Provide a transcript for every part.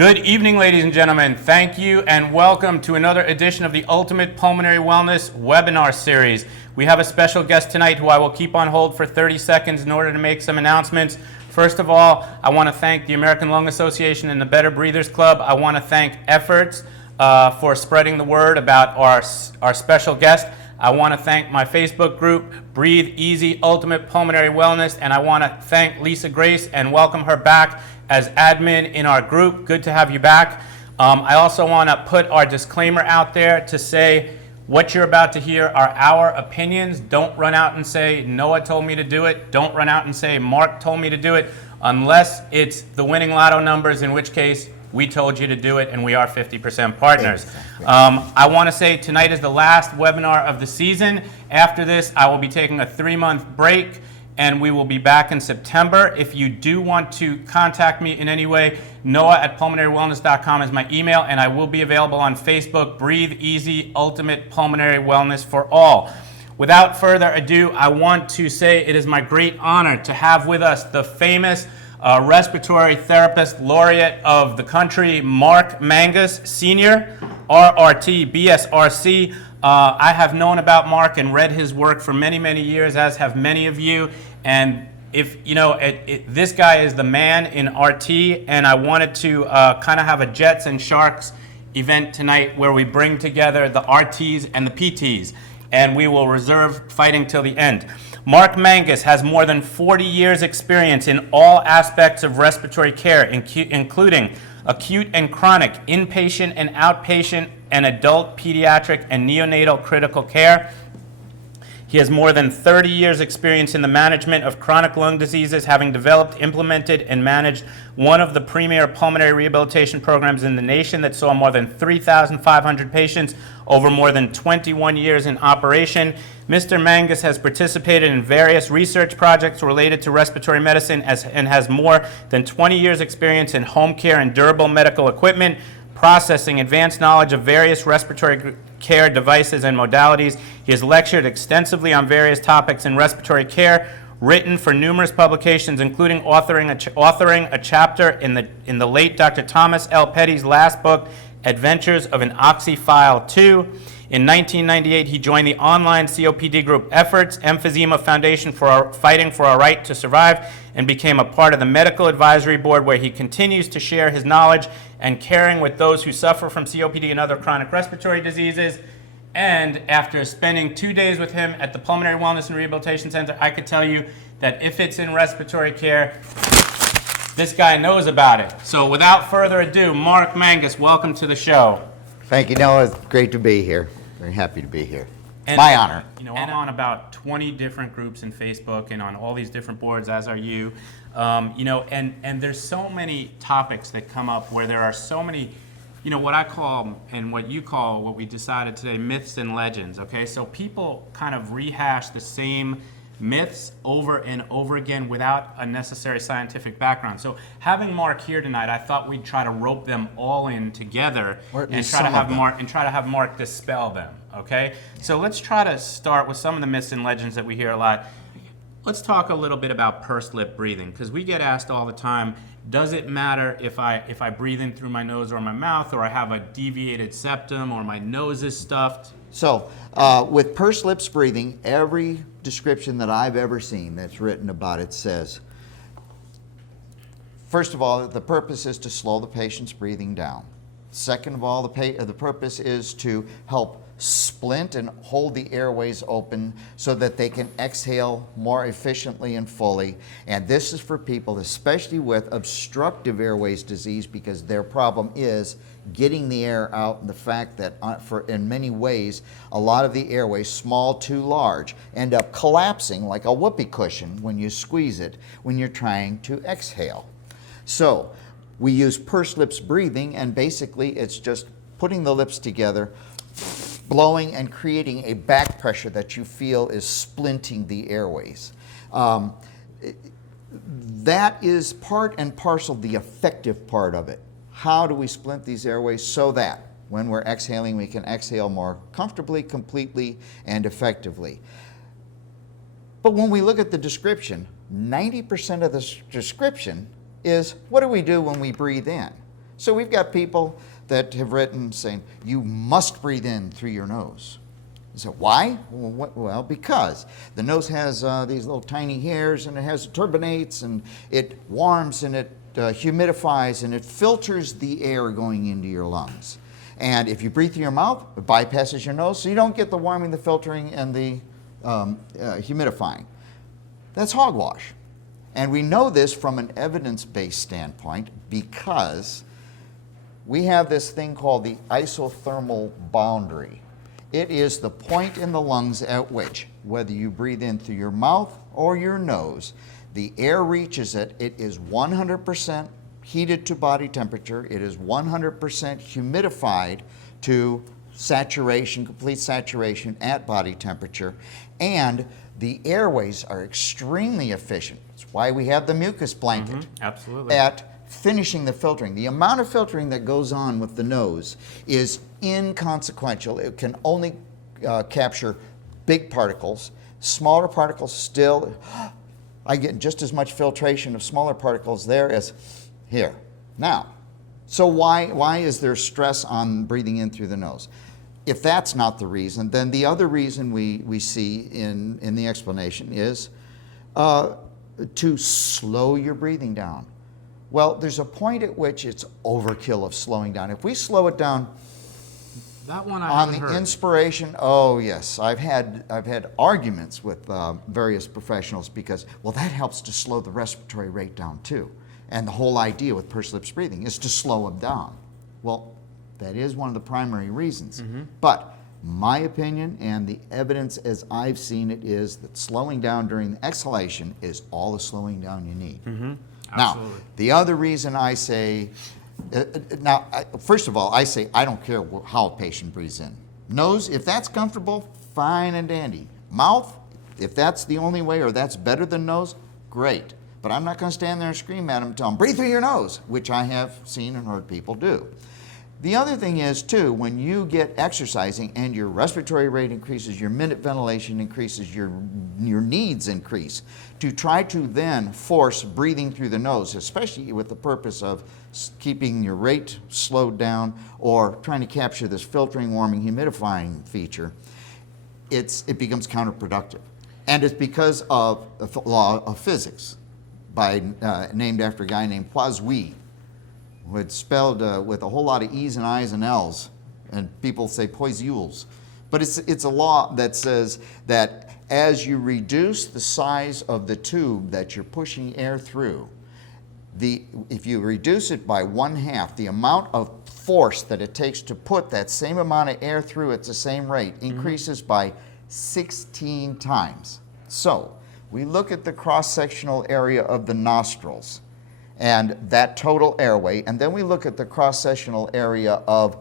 Good evening, ladies and gentlemen. Thank you and welcome to another edition of the Ultimate Pulmonary Wellness webinar series. We have a special guest tonight who I will keep on hold for 30 seconds in order to make some announcements. First of all, I want to thank the American Lung Association and the Better Breathers Club. I want to thank Efforts for spreading the word about our special guest. I want to thank my Facebook group, Breathe Easy Ultimate Pulmonary Wellness, and I want to thank Lisa Grace and welcome her back as admin in our group. Good to have you back. I also want to put our disclaimer out there to say what you're about to hear are our opinions. Don't run out and say, Noah told me to do it. Don't run out and say, Mark told me to do it, unless it's the winning lotto numbers, in which case we told you to do it and we are 50% partners. Exactly. I want to say tonight is the last webinar of the season. After this, I will be taking a 3-month break and we will be back in September. If you do want to contact me in any way, noah@pulmonarywellness.com is my email, and I will be available on Facebook, Breathe Easy Ultimate Pulmonary Wellness for All. Without further ado, I want to say it is my great honor to have with us the famous respiratory therapist laureate of the country, Mark Mangus, Senior, RRT, BSRC. I have known about Mark and read his work for many, many years, as have many of you. And if you know, this guy is the man in RT, and I wanted to kind of have a Jets and Sharks event tonight where we bring together the RTs and the PTs, and we will reserve fighting till the end. Mark Mangus has more than 40 years experience in all aspects of respiratory care, including acute and chronic, inpatient and outpatient, and adult, pediatric, and neonatal critical care. He has more than 30 years experience in the management of chronic lung diseases, having developed, implemented, and managed one of the premier pulmonary rehabilitation programs in the nation that saw more than 3,500 patients over more than 21 years in operation. Mr. Mangus has participated in various research projects related to respiratory medicine and has more than 20 years experience in home care and durable medical equipment, processing advanced knowledge of various respiratory care devices and modalities. He has lectured extensively on various topics in respiratory care, written for numerous publications, including authoring a chapter in the late Dr. Thomas L. Petty's last book, Adventures of an Oxyphile 2. In 1998, he joined the online COPD group Efforts, Emphysema Foundation for Fighting for Our Right to Survive, and became a part of the Medical Advisory Board, where he continues to share his knowledge and caring with those who suffer from COPD and other chronic respiratory diseases. And after spending 2 days with him at the Pulmonary Wellness and Rehabilitation Center, I could tell you that if it's in respiratory care, this guy knows about it. So without further ado, Mark Mangus, welcome to the show. Thank you, Noah. It's great to be here. Very happy to be here. It's my honor. You know, I'm on about 20 different groups in Facebook and on all these different boards, as are you. You know, and there's so many topics that come up where there are so many, you know, what I call and what you call, what we decided today, myths and legends, okay? So people kind of rehash the same myths over and over again without a necessary scientific background. So having Mark here tonight, I thought we'd try to rope them all in together and try to have Mark dispel them, okay? So let's try to start with some of the myths and legends that we hear a lot. Let's talk a little bit about pursed lip breathing, because we get asked all the time, does it matter if I breathe in through my nose or my mouth, or I have a deviated septum, or my nose is stuffed? So with pursed lips breathing, every description that I've ever seen that's written about it says, first of all, the purpose is to slow the patient's breathing down. Second of all, the purpose is to help splint and hold the airways open so that they can exhale more efficiently and fully. And this is for people, especially with obstructive airways disease, because their problem is getting the air out, and the fact that in many ways, a lot of the airways, small to large, end up collapsing like a whoopee cushion when you squeeze it when you're trying to exhale. So we use pursed lips breathing, and basically it's just putting the lips together, blowing and creating a back pressure that you feel is splinting the airways. That is part and parcel the effective part of it. How do we splint these airways so that when we're exhaling, we can exhale more comfortably, completely, and effectively? But when we look at the description, 90% of the description is, what do we do when we breathe in? So we've got people that have written saying, you must breathe in through your nose. So why? Well, because the nose has these little tiny hairs, and it has turbinates, and it warms, and it humidifies, and it filters the air going into your lungs. And if you breathe through your mouth, it bypasses your nose, so you don't get the warming, the filtering, and the humidifying. That's hogwash. And we know this from an evidence-based standpoint because we have this thing called the isothermal boundary. It is the point in the lungs at which, whether you breathe in through your mouth or your nose, the air reaches it. It is 100% heated to body temperature. It is 100% humidified to saturation, complete saturation at body temperature. And the airways are extremely efficient. That's why we have the mucus blanket. Absolutely. At finishing the filtering. The amount of filtering that goes on with the nose is inconsequential. It can only capture big particles. Smaller particles still, I get just as much filtration of smaller particles there as here. Now, so why is there stress on breathing in through the nose? If that's not the reason, then the other reason we see in the explanation is to slow your breathing down. Well, there's a point at which it's overkill of slowing down. If we slow it down that one I on haven't the heard. Inspiration, oh yes, I've had arguments with various professionals because, well, that helps to slow the respiratory rate down too. And the whole idea with pursed lips breathing is to slow them down. Well, that is one of the primary reasons. But my opinion and the evidence as I've seen it is that slowing down during the exhalation is all the slowing down you need. Now, the other reason I say, first of all, I say I don't care how a patient breathes in. Nose, if that's comfortable, fine and dandy. Mouth, if that's the only way or that's better than nose, great. But I'm not going to stand there and scream at them and tell them, breathe through your nose, which I have seen and heard people do. The other thing is, too, when you get exercising and your respiratory rate increases, your minute ventilation increases, your needs increase, to try to then force breathing through the nose, especially with the purpose of keeping your rate slowed down or trying to capture this filtering, warming, humidifying feature, it becomes counterproductive. And it's because of the law of physics, named after a guy named Poiseuille. It's spelled with a whole lot of E's and I's and L's, and people say Poiseuilles. But it's a law that says that as you reduce the size of the tube that you're pushing air through, if you reduce it by 1/2, the amount of force that it takes to put that same amount of air through at the same rate increases by 16 times. So we look at the cross-sectional area of the nostrils and that total airway, and then we look at the cross-sectional area of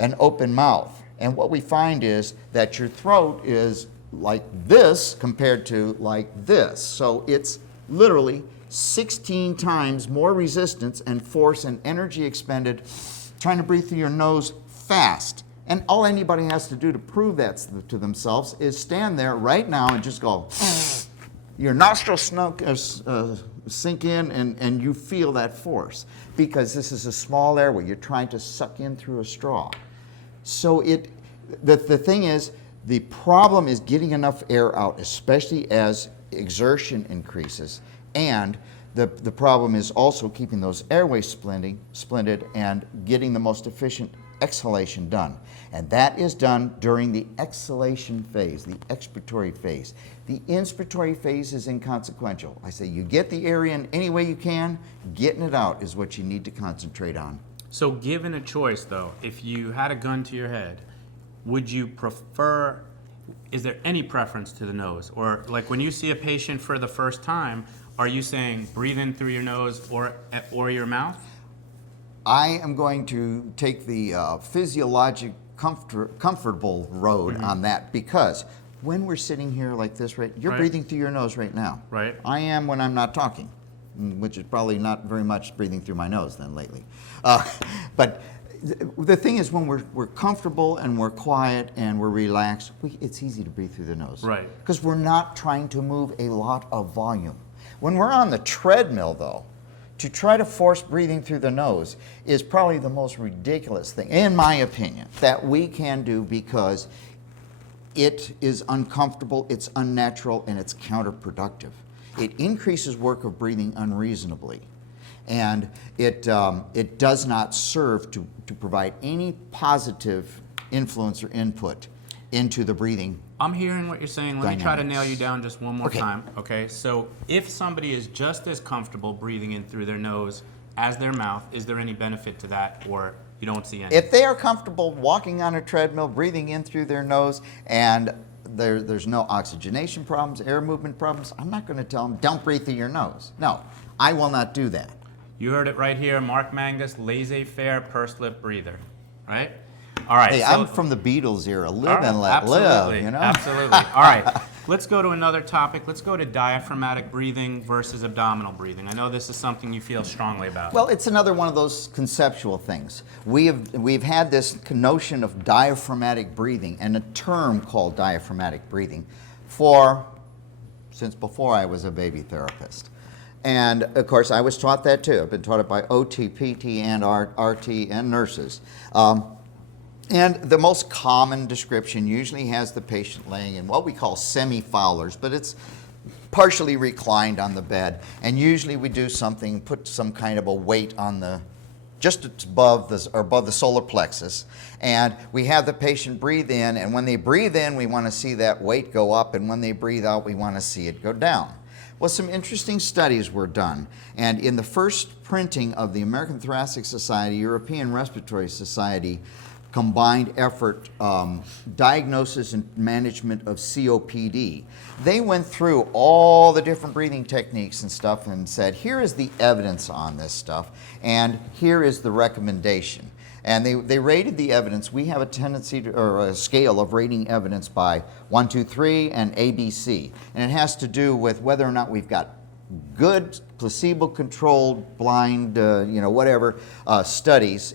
an open mouth. And what we find is that your throat is like this compared to like this. So it's literally 16 times more resistance and force and energy expended trying to breathe through your nose fast. And all anybody has to do to prove that to themselves is stand there right now and just go, your nostrils sink in and you feel that force because this is a small airway. You're trying to suck in through a straw. So the thing is, the problem is getting enough air out, especially as exertion increases. And the problem is also keeping those airways splinted and getting the most efficient exhalation done. And that is done during the exhalation phase, the expiratory phase. The inspiratory phase is inconsequential. I say you get the air in any way you can, getting it out is what you need to concentrate on. So given a choice though, if you had a gun to your head, would you prefer, is there any preference to the nose? Or like when you see a patient for the first time, are you saying breathe in through your nose or your mouth? I am going to take the physiologic comfortable road on that because when we're sitting here like this, right, you're breathing through your nose right now. Right. I am when I'm not talking, which is probably not very much breathing through my nose then lately. But the thing is when we're comfortable and we're quiet and we're relaxed, it's easy to breathe through the nose. Right. Because we're not trying to move a lot of volume. When we're on the treadmill though, to try to force breathing through the nose is probably the most ridiculous thing, in my opinion, that we can do, because it is uncomfortable, it's unnatural, and it's counterproductive. It increases work of breathing unreasonably, and it does not serve to provide any positive influence or input into the breathing. I'm hearing what you're saying. Let me try to Dynamics. nail you down just one more Okay. time. Okay, so if somebody is just as comfortable breathing in through their nose as their mouth, is there any benefit to that, or you don't see any? If they are comfortable walking on a treadmill, breathing in through their nose, and there's no oxygenation problems, air movement problems, I'm not going to tell them, don't breathe through your nose. No, I will not do that. You heard it right here. Mark Mangus, laissez-faire pursed lip breather, right? All right. Hey, so, I'm from the Beatles era. Live all right, and let absolutely, live, you know? Absolutely. All right. Let's go to another topic. Let's go to diaphragmatic breathing versus abdominal breathing. I know this is something you feel strongly about. Well, it's another one of those conceptual things. We've had this notion of diaphragmatic breathing and a term called diaphragmatic breathing since before I was a baby therapist. And of course, I was taught that too. I've been taught it by OT, PT, and RT, and nurses. And the most common description usually has the patient laying in what we call semi-Fowlers, but it's partially reclined on the bed. And usually we do something, put some kind of a weight on just above the solar plexus. And we have the patient breathe in, and when they breathe in, we want to see that weight go up, and when they breathe out, we want to see it go down. Well, some interesting studies were done, and in the first printing of the American Thoracic Society, European Respiratory Society, combined effort diagnosis and management of COPD, they went through all the different breathing techniques and stuff and said, here is the evidence on this stuff, and here is the recommendation. And they rated the evidence. We have a tendency or a scale of rating evidence by 1, 2, 3 and ABC. And it has to do with whether or not we've got good placebo-controlled, blind, whatever studies,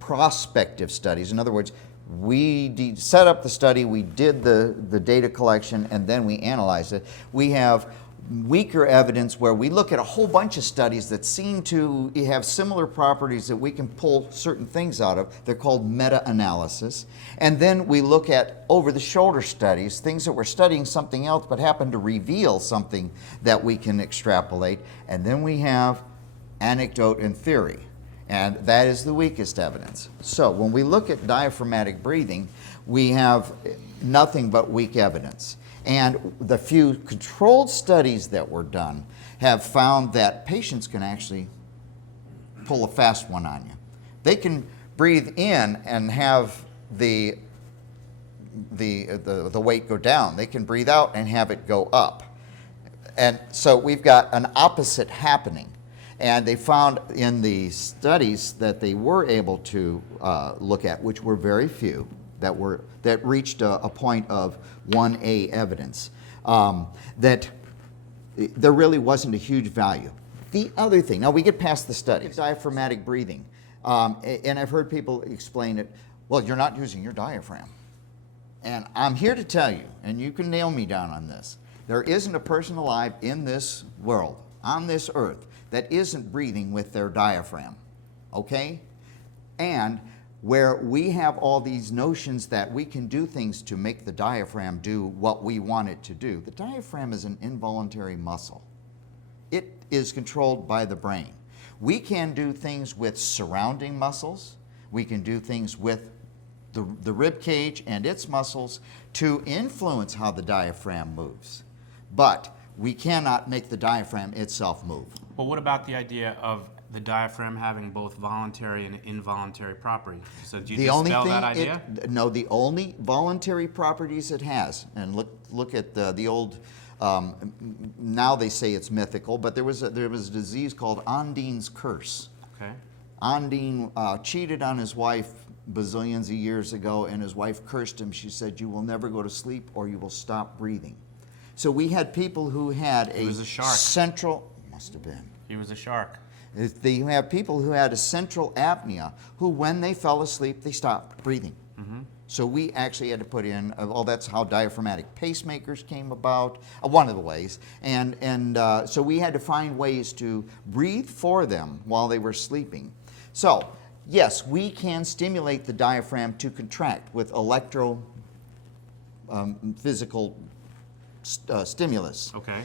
prospective studies. In other words, we set up the study, we did the data collection, and then we analyzed it. We have weaker evidence where we look at a whole bunch of studies that seem to have similar properties that we can pull certain things out of. They're called meta-analysis. And then we look at over-the-shoulder studies, things that we're studying something else but happen to reveal something that we can extrapolate. And then we have anecdote and theory. And that is the weakest evidence. So when we look at diaphragmatic breathing, we have nothing but weak evidence. And the few controlled studies that were done have found that patients can actually pull a fast one on you. They can breathe in and have the weight go down. They can breathe out and have it go up. And so we've got an opposite happening. And they found in the studies that they were able to look at, which were very few, that reached a point of 1A evidence, that there really wasn't a huge value. The other thing, now we get past the study, diaphragmatic breathing, and I've heard people explain it, well, you're not using your diaphragm. And I'm here to tell you, and you can nail me down on this, there isn't a person alive in this world, on this earth, that isn't breathing with their diaphragm, okay? And where we have all these notions that we can do things to make the diaphragm do what we want it to do. The diaphragm is an involuntary muscle. It is controlled by the brain. We can do things with surrounding muscles. We can do things with the rib cage and its muscles to influence how the diaphragm moves. But we cannot make the diaphragm itself move. Well, what about the idea of the diaphragm having both voluntary and involuntary properties? So do you dispel that idea? No, the only voluntary properties it has, and look at the old, now they say it's mythical, but there was a disease called Ondine's curse. Okay. Ondine cheated on his wife bazillions of years ago, and his wife cursed him. She said, "You will never go to sleep or you will stop breathing." So we had people who had He was a shark. central, must have been. He was a shark. You have people who had a central apnea who, when they fell asleep, they stopped breathing. So we actually had to put in, well, that's how diaphragmatic pacemakers came about, one of the ways. And so we had to find ways to breathe for them while they were sleeping. So, yes, we can stimulate the diaphragm to contract with physical stimulus. Okay.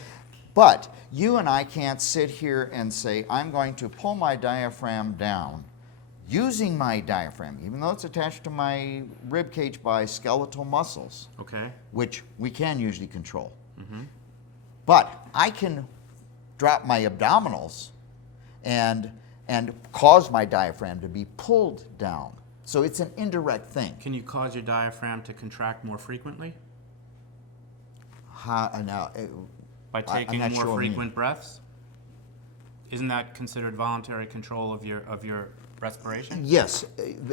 But you and I can't sit here and say, I'm going to pull my diaphragm down using my diaphragm, even though it's attached to my rib cage by skeletal muscles, Okay. which we can usually control. But I can drop my abdominals and cause my diaphragm to be pulled down. So it's an indirect thing. Can you cause your diaphragm to contract more frequently Now, by taking not more sure what you frequent breaths? Isn't that considered voluntary control of your respiration? yes,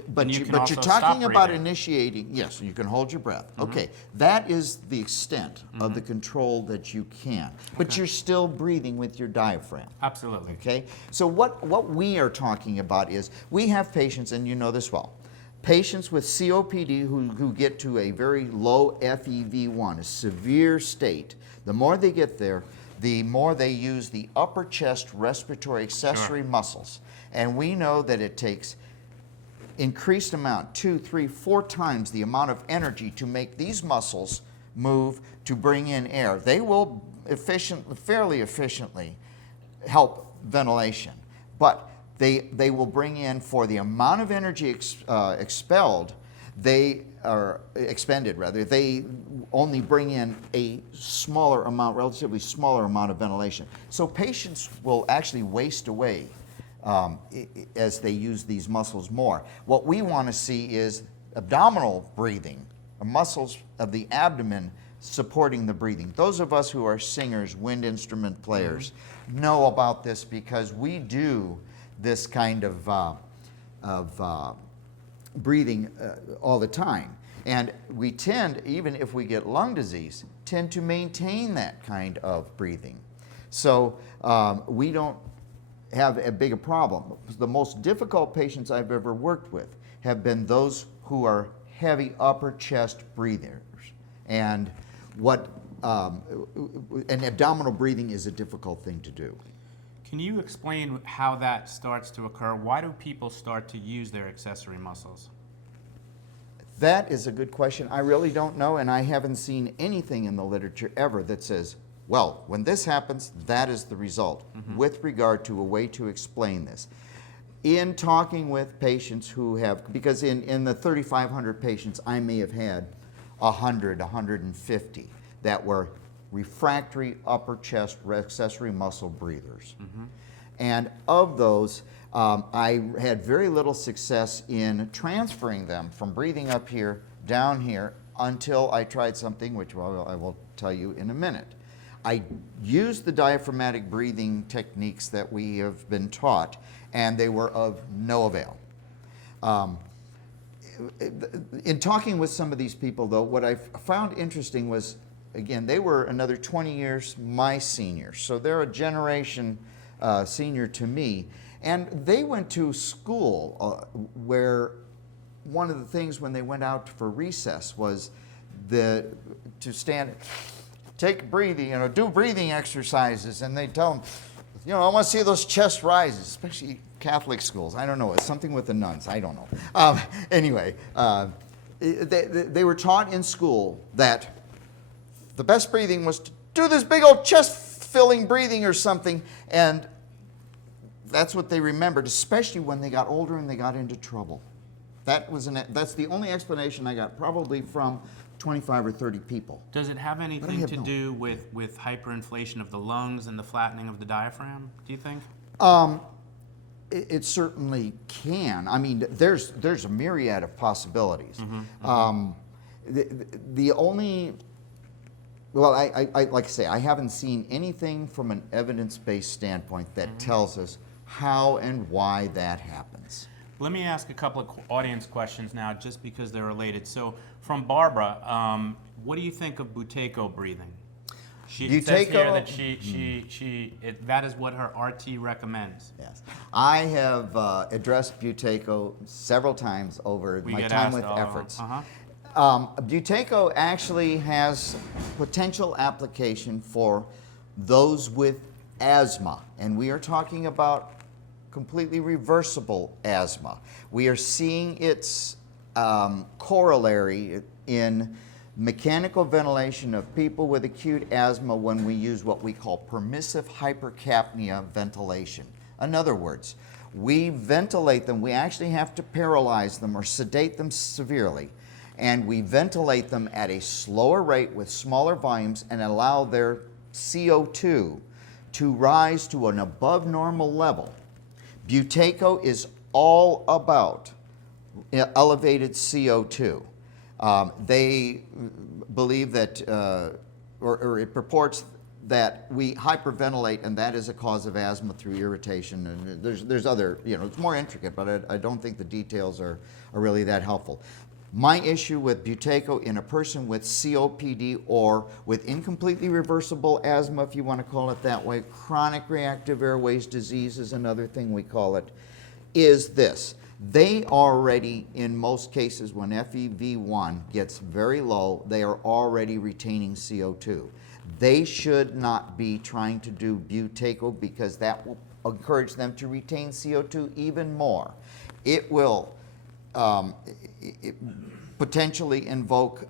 but you you're can also talking stop about breathing. initiating. Yes, you can hold your breath. Okay, that is the extent of the control that you can. But you're still breathing with your diaphragm. Absolutely. Okay, so what we are talking about is we have patients, and you know this well, patients with COPD who get to a very low FEV1, a severe state. The more they get there, the more they use the upper chest respiratory accessory muscles. And we know that it takes increased amount, 2, 3, 4 times the amount of energy to make these muscles move to bring in air. They will fairly efficiently help ventilation, but they will bring in, for the amount of energy expelled, they are expended rather, they only bring in a smaller amount, relatively smaller amount of ventilation. So patients will actually waste away as they use these muscles more. What we want to see is abdominal breathing, muscles of the abdomen supporting the breathing. Those of us who are singers, wind instrument players, know about this because we do this kind of breathing all the time. And we tend, even if we get lung disease, tend to maintain that kind of breathing. So we don't have a big problem. The most difficult patients I've ever worked with have been those who are heavy upper chest breathers. And and abdominal breathing is a difficult thing to do. Can you explain how that starts to occur? Why do people start to use their accessory muscles? That is a good question. I really don't know, and I haven't seen anything in the literature ever that says, well, when this happens, that is the result, with regard to a way to explain this. In talking with patients who have, because in the 3,500 patients, I may have had 100, 150 that were refractory upper chest accessory muscle breathers. And of those, I had very little success in transferring them from breathing up here, down here, until I tried something which I will tell you in a minute. I used the diaphragmatic breathing techniques that we have been taught, and they were of no avail. In talking with some of these people, though, what I found interesting was, again, they were another 20 years my seniors, so they're a generation senior to me, and they went to school where one of the things when they went out for recess was to stand, take breathing, do breathing exercises, and they tell them, I want to see those chest rises, especially Catholic schools. I don't know, it's something with the nuns, I don't know. Anyway, they were taught in school that the best breathing was to do this big old chest-filling breathing or something, and that's what they remembered, especially when they got older and they got into trouble. That's the only explanation I got, probably from 25 or 30 people. Does it have anything to do with hyperinflation of the lungs and the flattening of the diaphragm, do you think? It certainly can. I mean, there's a myriad of possibilities. The only, well, I like I say, I haven't seen anything from an evidence-based standpoint that tells us how and why that happens. Let me ask a couple of audience questions now, just because they're related. So, from Barbara, what do you think of Butecko breathing? It says here that that is what her RT recommends. Yes, I have addressed Butecko several times over my time with efforts. Butecko actually has potential application for those with asthma, and we are talking about completely reversible asthma. We are seeing its corollary in mechanical ventilation of people with acute asthma when we use what we call permissive hypercapnia ventilation. In other words, we ventilate them. We actually have to paralyze them or sedate them severely, and we ventilate them at a slower rate with smaller volumes and allow their CO2 to rise to an above normal level. Butecko is all about elevated CO2. They believe that, or it purports that we hyperventilate, and that is a cause of asthma through irritation. And there's other, it's more intricate, but I don't think the details are really that helpful. My issue with Butecko in a person with COPD or with incompletely reversible asthma, if you want to call it that way, chronic reactive airways disease is another thing we call it, is this. They already, in most cases, when FEV1 gets very low, they are already retaining CO2. They should not be trying to do Butecko because that will encourage them to retain CO2 even more. It will potentially invoke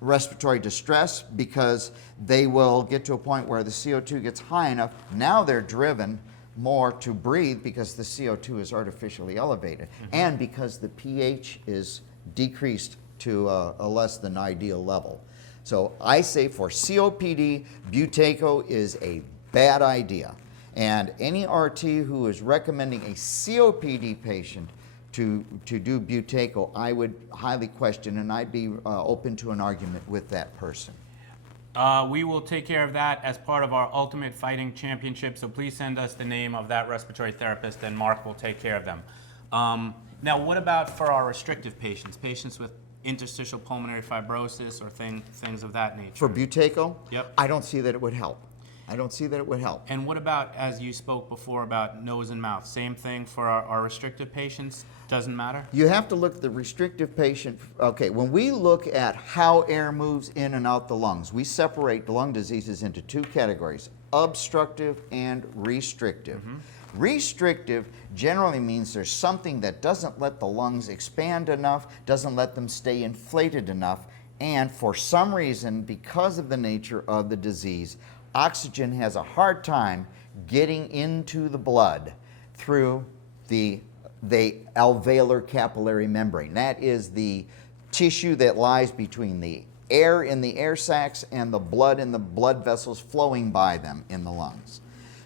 respiratory distress because they will get to a point where the CO2 gets high enough. Now they're driven more to breathe because the CO2 is artificially elevated, and because the pH is decreased to a less than ideal level. So I say for COPD, Butecko is a bad idea. And any RT who is recommending a COPD patient to do Butecko, I would highly question, and I'd be open to an argument with that person. We will take care of that as part of our Ultimate Fighting Championship, so please send us the name of that respiratory therapist and Mark will take care of them. Now, what about for our restrictive patients, patients with interstitial pulmonary fibrosis or things of that nature? For Butecko? Yep. I don't see that it would help. I don't see that it would help. And what about, as you spoke before, about nose and mouth? Same thing for our restrictive patients? Doesn't matter? You have to look at the restrictive patient. Okay, when we look at how air moves in and out the lungs, we separate lung diseases into two categories, obstructive and restrictive. Restrictive generally means there's something that doesn't let the lungs expand enough, doesn't let them stay inflated enough, and for some reason, because of the nature of the disease, oxygen has a hard time getting into the blood through the alveolar capillary membrane. That is the tissue that lies between the air in the air sacs and the blood in the blood vessels flowing by them in the lungs.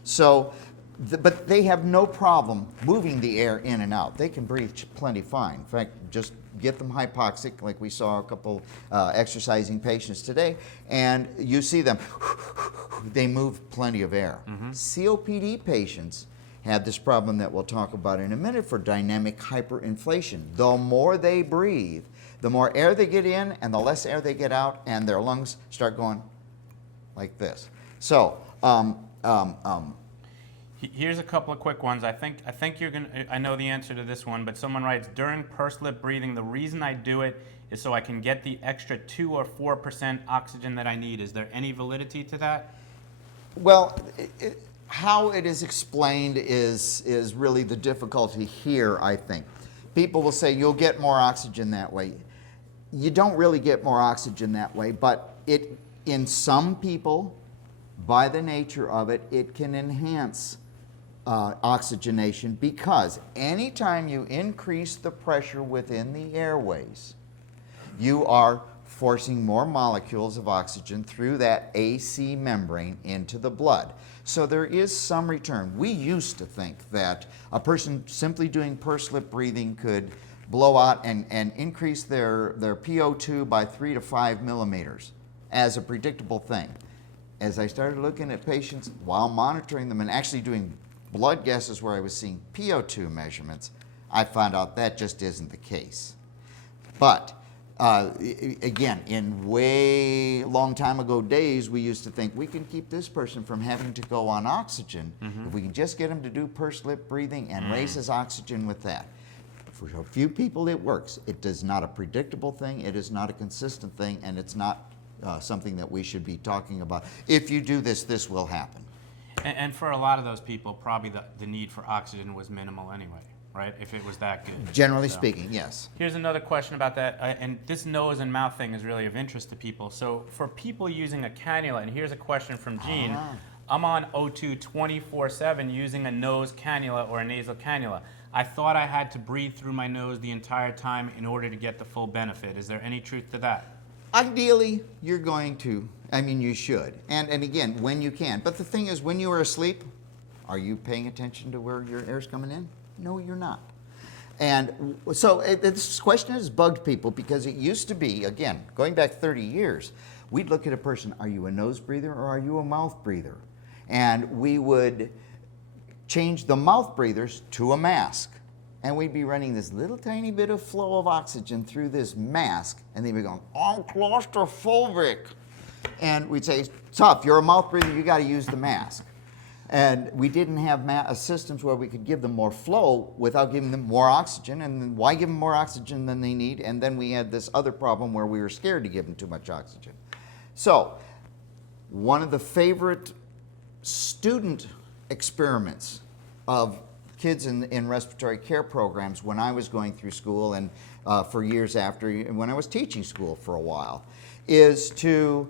So, but they have no problem moving the air in and out. They can breathe plenty fine. In fact, just get them hypoxic, like we saw a couple exercising patients today, and you see them, they move plenty of air. COPD patients have this problem that we'll talk about in a minute for dynamic hyperinflation. The more they breathe, the more air they get in and the less air they get out, and their lungs start going like this. So, here's a couple of quick ones. I think you're gonna. I know the answer to this one, but someone writes, during pursed lip breathing, the reason I do it is so I can get the extra 2 or 4% oxygen that I need. Is there any validity to that? Well, how it is explained is really the difficulty here, I think. People will say you'll get more oxygen that way. You don't really get more oxygen that way, but in some people, by the nature of it, it can enhance oxygenation, because anytime you increase the pressure within the airways, you are forcing more molecules of oxygen through that AC membrane into the blood. So there is some return. We used to think that a person simply doing pursed lip breathing could blow out and increase their PO2 by 3 to 5 millimeters as a predictable thing. As I started looking at patients while monitoring them and actually doing blood gases where I was seeing PO2 measurements, I found out that just isn't the case. But again, in way long time ago days, we used to think we can keep this person from having to go on oxygen if we can just get him to do pursed lip breathing and raise his oxygen with that. For a few people, it works. It is not a predictable thing. It is not a consistent thing, and it's not something that we should be talking about. If you do this, this will happen. And for a lot of those people, probably the need for oxygen was minimal anyway, right? If it was that good. Generally speaking, yes. Here's another question about that, and this nose and mouth thing is really of interest to people. So for people using a cannula, and here's a question from Gene. I'm on O2 24/7 using a nose cannula or a nasal cannula. I thought I had to breathe through my nose the entire time in order to get the full benefit. Is there any truth to that? Ideally, you're going to. I mean, you should. And again, when you can. But the thing is, when you are asleep, are you paying attention to where your air's coming in? No, you're not. And so this question has bugged people because it used to be, again, going back 30 years, we'd look at a person, are you a nose breather or are you a mouth breather? And we would change the mouth breathers to a mask. And we'd be running this little tiny bit of flow of oxygen through this mask, and they'd be going, I'm claustrophobic. And we'd say, tough, you're a mouth breather, you got to use the mask. And we didn't have systems where we could give them more flow without giving them more oxygen. And then why give them more oxygen than they need? And then we had this other problem where we were scared to give them too much oxygen. So, one of the favorite student experiments of kids in respiratory care programs when I was going through school and for years after, when I was teaching school for a while, is to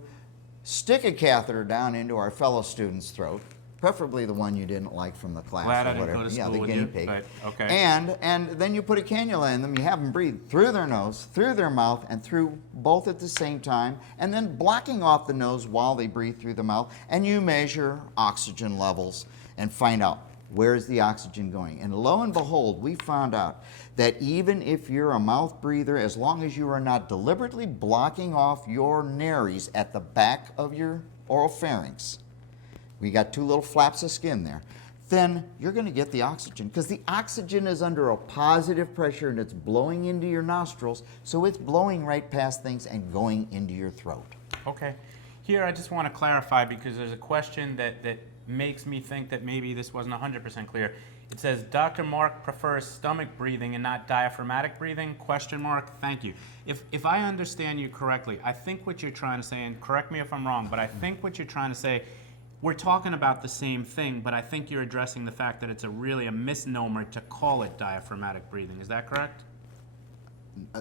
stick a catheter down into our fellow student's throat, preferably the one you didn't like from the class. Glad or I didn't whatever. go to school the with guinea you, pig. but okay. And then you put a cannula in them, you have them breathe through their nose, through their mouth, and through both at the same time, and then blocking off the nose while they breathe through the mouth, and you measure oxygen levels and find out where is the oxygen going. And lo and behold, we found out that even if you're a mouth breather, as long as you are not deliberately blocking off your nares at the back of your oropharynx, we got two little flaps of skin there, then you're going to get the oxygen, because the oxygen is under a positive pressure and it's blowing into your nostrils, so it's blowing right past things and going into your throat. Okay. Here I just want to clarify, because there's a question that makes me think that maybe this wasn't 100% clear. It says, Dr. Mark prefers stomach breathing and not diaphragmatic breathing? Question mark. Thank you. If I understand you correctly, I think what you're trying to say, and correct me if I'm wrong, but I think what you're trying to say, we're talking about the same thing, but I think you're addressing the fact that it's really a misnomer to call it diaphragmatic breathing. Is that correct?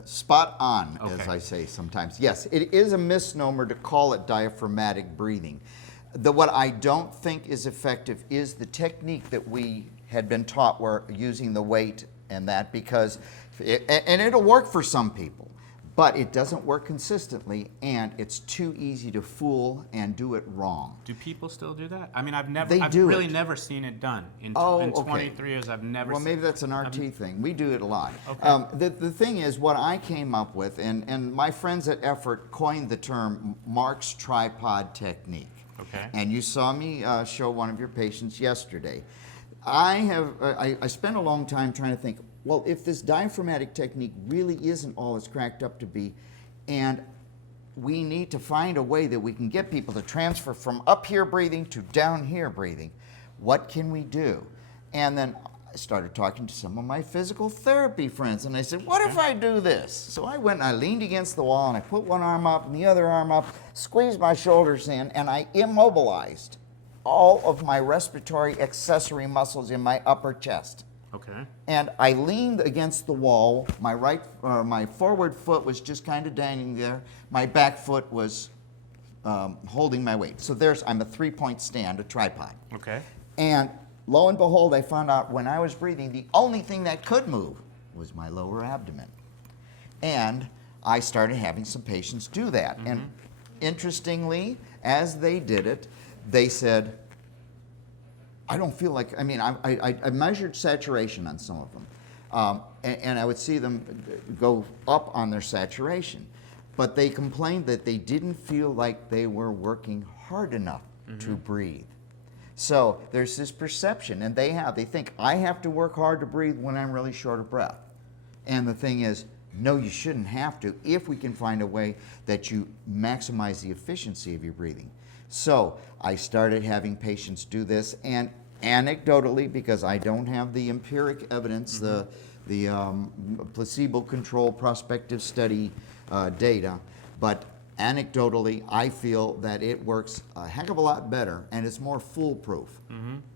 Spot on, Okay. as I say sometimes. Yes, it is a misnomer to call it diaphragmatic breathing. What I don't think is effective is the technique that we had been taught, where using the weight and that, because and it'll work for some people, but it doesn't work consistently, and it's too easy to fool and do it wrong. Do people still do that? I mean, I've do really it. never seen it done. In Okay. 23 years, I've never Well, seen maybe that's an RT thing. We do it a lot. Okay. The thing is, what I came up with, and my friends at Effort coined the term Mark's tripod technique. Okay. And you saw me show one of your patients yesterday. I spent a long time trying to think, well, if this diaphragmatic technique really isn't all it's cracked up to be, and we need to find a way that we can get people to transfer from up here breathing to down here breathing, what can we do? And then I started talking to some of my physical therapy friends, and I said, what if I do this? So I went and I leaned against the wall, and I put one arm up and the other arm up, squeezed my shoulders in, and I immobilized all of my respiratory accessory muscles in my upper chest. Okay. And I leaned against the wall. My forward foot was just kind of dangling there. My back foot was holding my weight. So I'm a 3-point stand, a tripod. Okay. And lo and behold, I found out when I was breathing, the only thing that could move was my lower abdomen. And I started having some patients do that. Mm-hmm. And interestingly, as they did it, they said, I don't feel like, I measured saturation on some of them. And I would see them go up on their saturation. But they complained that they didn't feel like they were working hard enough to breathe. So there's this perception, and they think, I have to work hard to breathe when I'm really short of breath. And the thing is, no, you shouldn't have to, if we can find a way that you maximize the efficiency of your breathing. So I started having patients do this, and anecdotally, because I don't have the empiric evidence, the placebo-controlled prospective study data, but anecdotally, I feel that it works a heck of a lot better and it's more foolproof.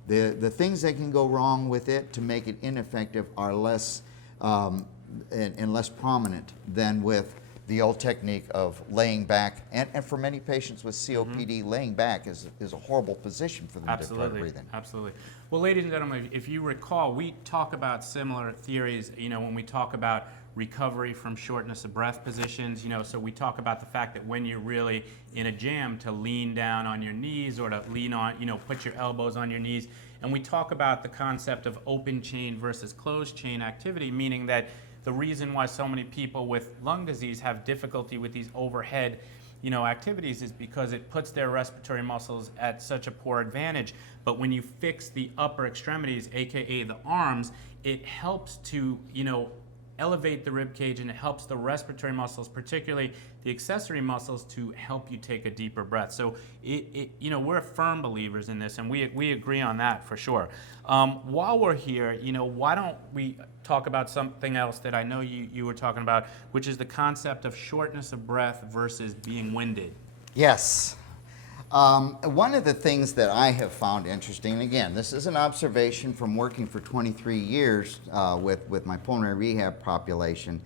The things that can go wrong with it to make it ineffective are less and less prominent than with the old technique of laying back. And for many patients with COPD, laying back is a horrible position for them to try to breathe in. Absolutely. Well, ladies and gentlemen, if you recall, we talk about similar theories, when we talk about recovery from shortness of breath positions, so we talk about the fact that when you're really in a jam, to lean down on your knees or to lean on, put your elbows on your knees. And we talk about the concept of open chain versus closed chain activity, meaning that the reason why so many people with lung disease have difficulty with these overhead activities is because it puts their respiratory muscles at such a poor advantage. But when you fix the upper extremities, aka the arms, it helps to elevate the rib cage, and it helps the respiratory muscles, particularly the accessory muscles, to help you take a deeper breath. So we're firm believers in this, and we agree on that for sure. While we're here, why don't we talk about something else that I know you were talking about, which is the concept of shortness of breath versus being winded. Yes. One of the things that I have found interesting, and again, this is an observation from working for 23 years with my pulmonary rehab population.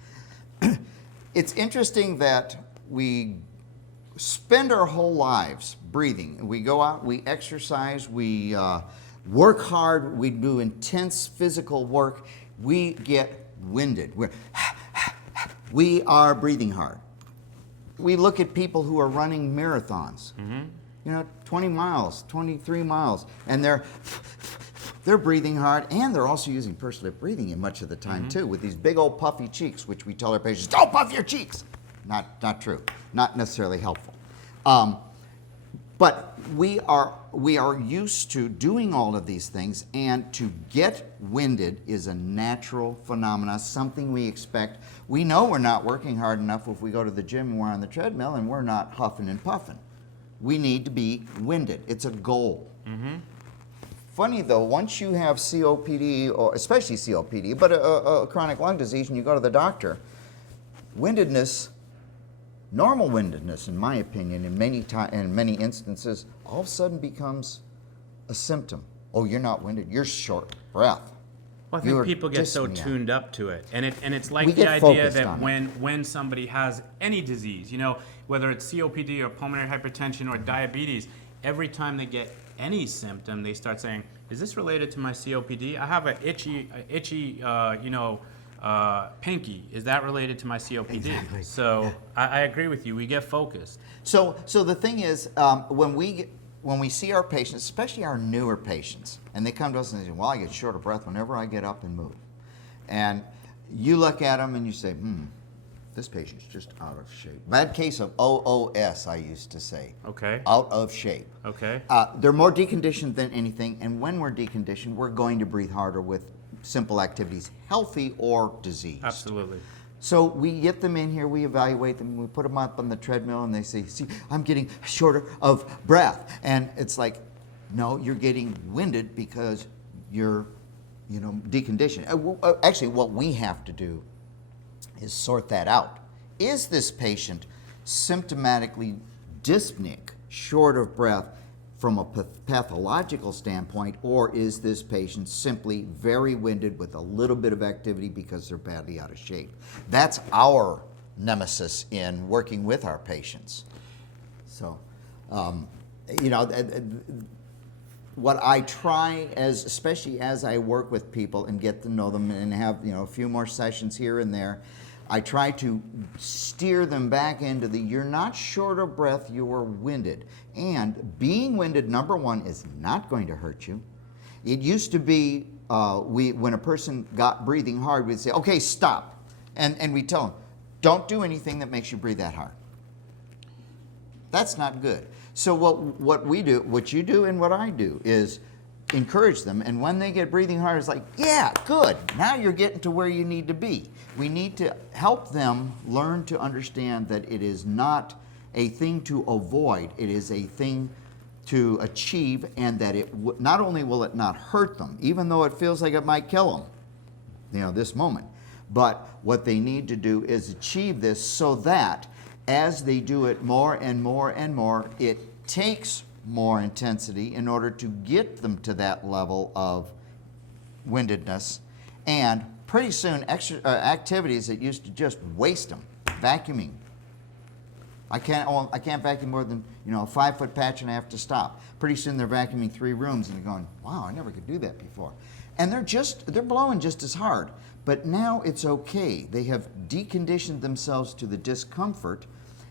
It's interesting that we spend our whole lives breathing. We go out, we exercise, we work hard, we do intense physical work, we get winded. We are breathing hard. We look at people who are running marathons. 20 miles, 23 miles, and they're breathing hard, and they're also using pursed lip breathing in much of the time too, with these big old puffy cheeks, which we tell our patients, don't puff your cheeks. Not true, not necessarily helpful. But we are used to doing all of these things, and to get winded is a natural phenomenon, something we expect. We know we're not working hard enough if we go to the gym and we're on the treadmill and we're not huffing and puffing. We need to be winded. It's a goal. Funny though, once you have COPD, or especially COPD, but a chronic lung disease, and you go to the doctor, windedness, normal windedness, in my opinion, in many instances, all of a sudden becomes a symptom. Oh, you're not winded. You're short breath. Well, I think people get so tuned up to it, and it's like the idea that when somebody has any disease, whether it's COPD or pulmonary hypertension or diabetes, every time they get any symptom, they start saying, "Is this related to my COPD? I have an itchy, pinky. Is that related to my COPD?" Exactly. So I agree with you. We get focused. So the thing is, when we see our patients, especially our newer patients, and they come to us and they say, "Well, I get short of breath whenever I get up and move," and you look at them and you say, this patient's just out of shape. Bad case of OOS, I used to say. Okay. Out of shape. Okay. They're more deconditioned than anything, and when we're deconditioned, we're going to breathe harder with simple activities, healthy or diseased. Absolutely. So we get them in here, we evaluate them, we put them up on the treadmill, and they say, "See, I'm getting shorter of breath." And it's like, no, you're getting winded because you're, deconditioned. Actually, what we have to do is sort that out. Is this patient symptomatically dyspneic, short of breath from a pathological standpoint, or is this patient simply very winded with a little bit of activity because they're badly out of shape? That's our nemesis in working with our patients. So, what I try, especially as I work with people and get to know them and have a few more sessions here and there, I try to steer them back into you're not short of breath, you're winded. And being winded, number one, is not going to hurt you. It used to be, when a person got breathing hard, we'd say, "Okay, stop." And we tell them, "Don't do anything that makes you breathe that hard." That's not good. So what we do, what you do and what I do, is encourage them, and when they get breathing hard, it's like, "Yeah, good, now you're getting to where you need to be." We need to help them learn to understand that it is not a thing to avoid, it is a thing to achieve, and that not only will it not hurt them, even though it feels like it might kill them, this moment, But what they need to do is achieve this so that as they do it more and more and more, it takes more intensity in order to get them to that level of windedness. And pretty soon, activities that used to just waste them, vacuuming. I can't vacuum more than a 5-foot patch and I have to stop. Pretty soon they're vacuuming 3 rooms and they're going, wow, I never could do that before. And they're blowing just as hard. But now it's okay. They have deconditioned themselves to the discomfort,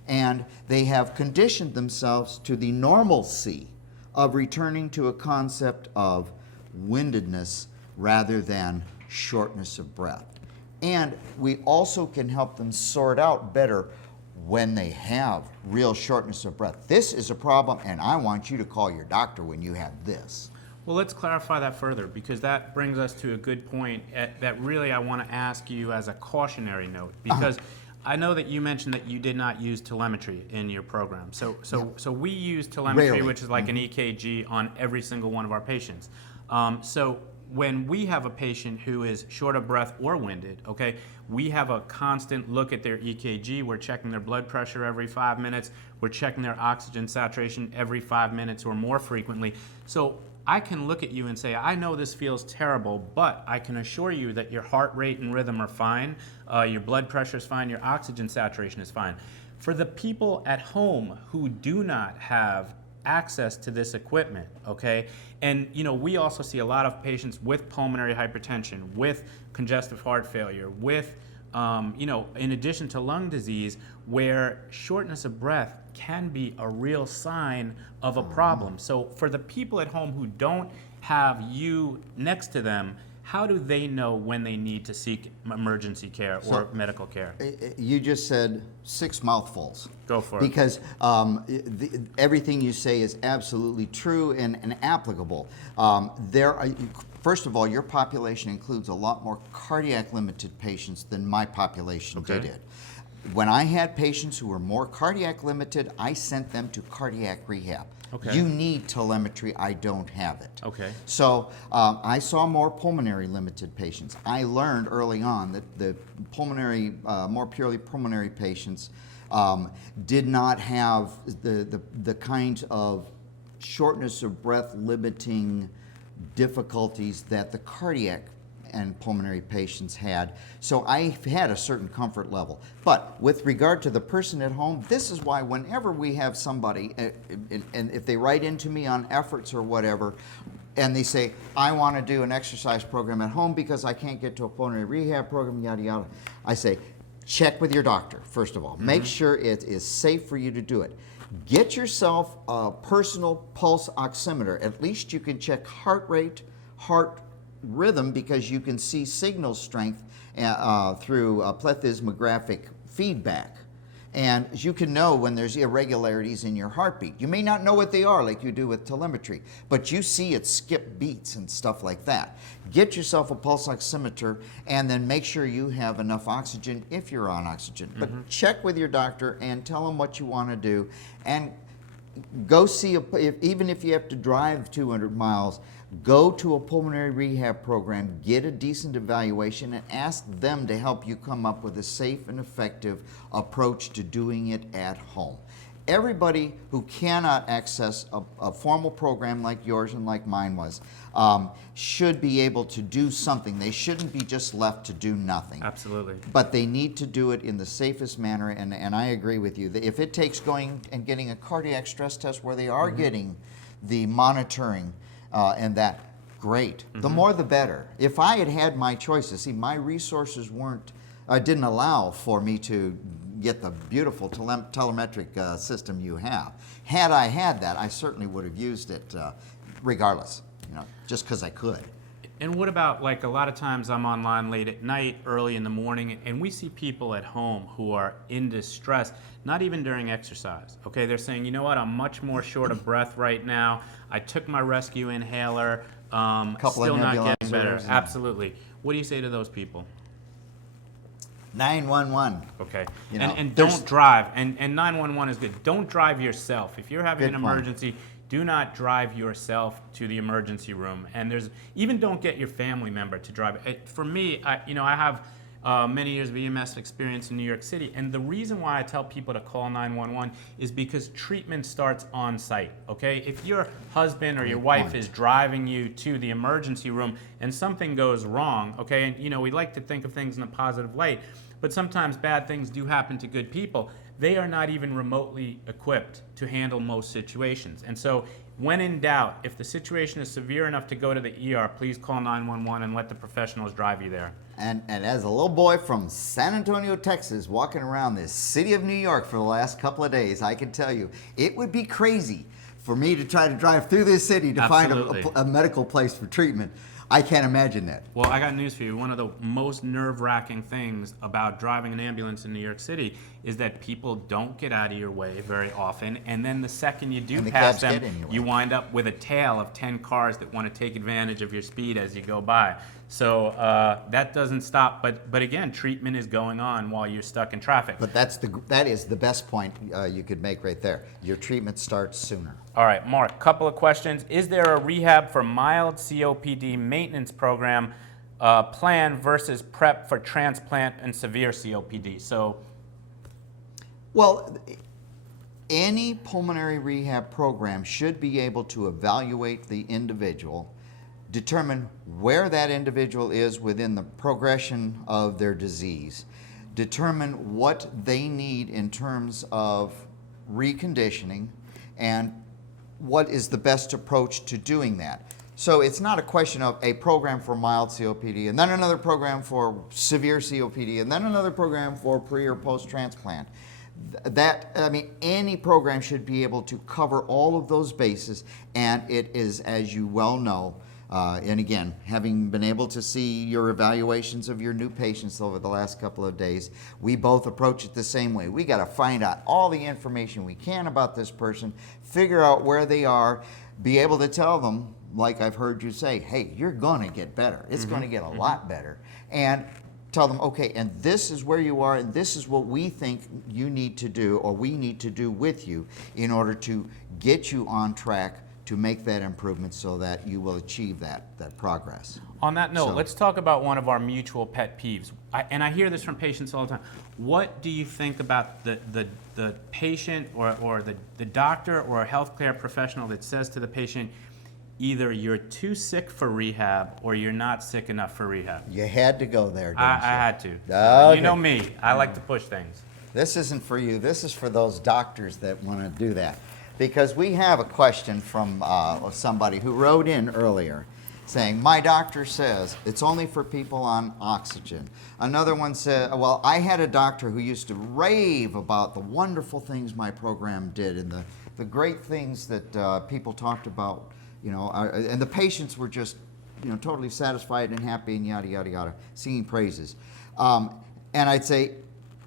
and they have conditioned themselves to the normalcy of returning to a concept of windedness rather than shortness of breath. And we also can help them sort out better when they have real shortness of breath. This is a problem, and I want you to call your doctor when you have this. Well, let's clarify that further, because that brings us to a good point that really I want to ask you as a cautionary note, because I know that you mentioned that you did not use telemetry in your program. So we use telemetry, Rarely. which is like an EKG on every single one of our patients. So when we have a patient who is short of breath or winded, okay, we have a constant look at their EKG. We're checking their blood pressure every 5 minutes. We're checking their oxygen saturation every 5 minutes or more frequently. So I can look at you and say, I know this feels terrible, but I can assure you that your heart rate and rhythm are fine, your blood pressure is fine, your oxygen saturation is fine. For the people at home who do not have access to this equipment, okay, and we also see a lot of patients with pulmonary hypertension, with congestive heart failure, with in addition to lung disease, where shortness of breath can be a real sign of a problem. So for the people at home who don't have you next to them, how do they know when they need to seek emergency care or medical care? You just said 6 mouthfuls. Go for it. Because everything you say is absolutely true and applicable. First of all, your population includes a lot more cardiac limited patients than my population did. When I had patients who were more cardiac limited, I sent them to cardiac rehab. Okay. You need telemetry, I don't have it. Okay. So I saw more pulmonary limited patients. I learned early on that the pulmonary, more purely pulmonary patients did not have the kinds of shortness of breath limiting difficulties that the cardiac and pulmonary patients had. So I had a certain comfort level. But with regard to the person at home, this is why whenever we have somebody, and if they write into me on efforts or whatever, and they say, I want to do an exercise program at home because I can't get to a pulmonary rehab program, yada, yada, I say, check with your doctor, first of all. Make sure it is safe for you to do it. Get yourself a personal pulse oximeter. At least you can check heart rate, heart rhythm, because you can see signal strength through plethysmographic feedback. And you can know when there's irregularities in your heartbeat. You may not know what they are like you do with telemetry, but you see it skip beats and stuff like that. Get yourself a pulse oximeter and then make sure you have enough oxygen if you're on oxygen. But check with your doctor and tell them what you want to do, and go see, even if you have to drive 200 miles, go to a pulmonary rehab program, get a decent evaluation, and ask them to help you come up with a safe and effective approach to doing it at home. Everybody who cannot access a formal program like yours and like mine was should be able to do something. They shouldn't be just left to do nothing. Absolutely. But they need to do it in the safest manner, and I agree with you. If it takes going and getting a cardiac stress test where they are getting the monitoring and that, great. The more the better. If I had had my choices, see, my resources didn't allow for me to get the beautiful telemetric system you have. Had I had that, I certainly would have used it regardless, just because I could. And what about, like, a lot of times I'm online late at night, early in the morning, and we see people at home who are in distress, not even during exercise. Okay, they're saying, you know what, I'm much more short of breath right now. I took my rescue inhaler, still not getting better. Absolutely. What do you say to those people? 911. Okay. And don't drive. And 911 is good. Don't drive yourself. If you're having an emergency, do not drive yourself to the emergency room. And even don't get your family member to drive. For me, I have many years of EMS experience in New York City. And the reason why I tell people to call 911 is because treatment starts on site, okay? If your husband or your wife is driving you to the emergency room and something goes wrong, okay, and you know, we like to think of things in a positive light, but sometimes bad things do happen to good people. They are not even remotely equipped to handle most situations. And so when in doubt, if the situation is severe enough to go to the ER, please call 911 and let the professionals drive you there. And as a little boy from San Antonio, Texas, walking around this city of New York for the last couple of days, I can tell you, it would be crazy for me to try to drive through this city to find a medical place for treatment. I can't imagine that. Well, I got news for you. One of the most nerve-wracking things about driving an ambulance in New York City is that people don't get out of your way very often, and then the second you do pass them, you wind up with a tail of 10 cars that want to take advantage of your speed as you go by. So that doesn't stop, but again, treatment is going on while you're stuck in traffic. But that is the best point you could make right there. Your treatment starts sooner. All right, Mark, couple of questions. Is there a rehab for mild COPD maintenance program plan versus prep for transplant and severe COPD? So, well, any pulmonary rehab program should be able to evaluate the individual, determine where that individual is within the progression of their disease, determine what they need in terms of reconditioning, and what is the best approach to doing that. So it's not a question of a program for mild COPD and then another program for severe COPD and then another program for pre or post transplant. Any program should be able to cover all of those bases, and it is, as you well know, and again, having been able to see your evaluations of your new patients over the last couple of days, we both approach it the same way. We got to find out all the information we can about this person, figure out where they are, be able to tell them, like I've heard you say, hey, you're going to get better. It's going to get a lot better. And tell them, okay, and this is where you are, and this is what we think you need to do, or we need to do with you in order to get you on track to make that improvement so that you will achieve that progress. On that note, let's talk about one of our mutual pet peeves. And I hear this from patients all the time. What do you think about the patient or the doctor or a healthcare professional that says to the patient, either you're too sick for rehab or you're not sick enough for rehab? You had to go there, didn't you? I had to. Okay. You know me. I like to push things. This isn't for you. This is for those doctors that want to do that. Because we have a question from somebody who wrote in earlier saying, my doctor says it's only for people on oxygen. Another one said, well, I had a doctor who used to rave about the wonderful things my program did and the great things that people talked about, you know, and the patients were just, you know, totally satisfied and happy and yada, yada, yada, singing praises. And I'd say,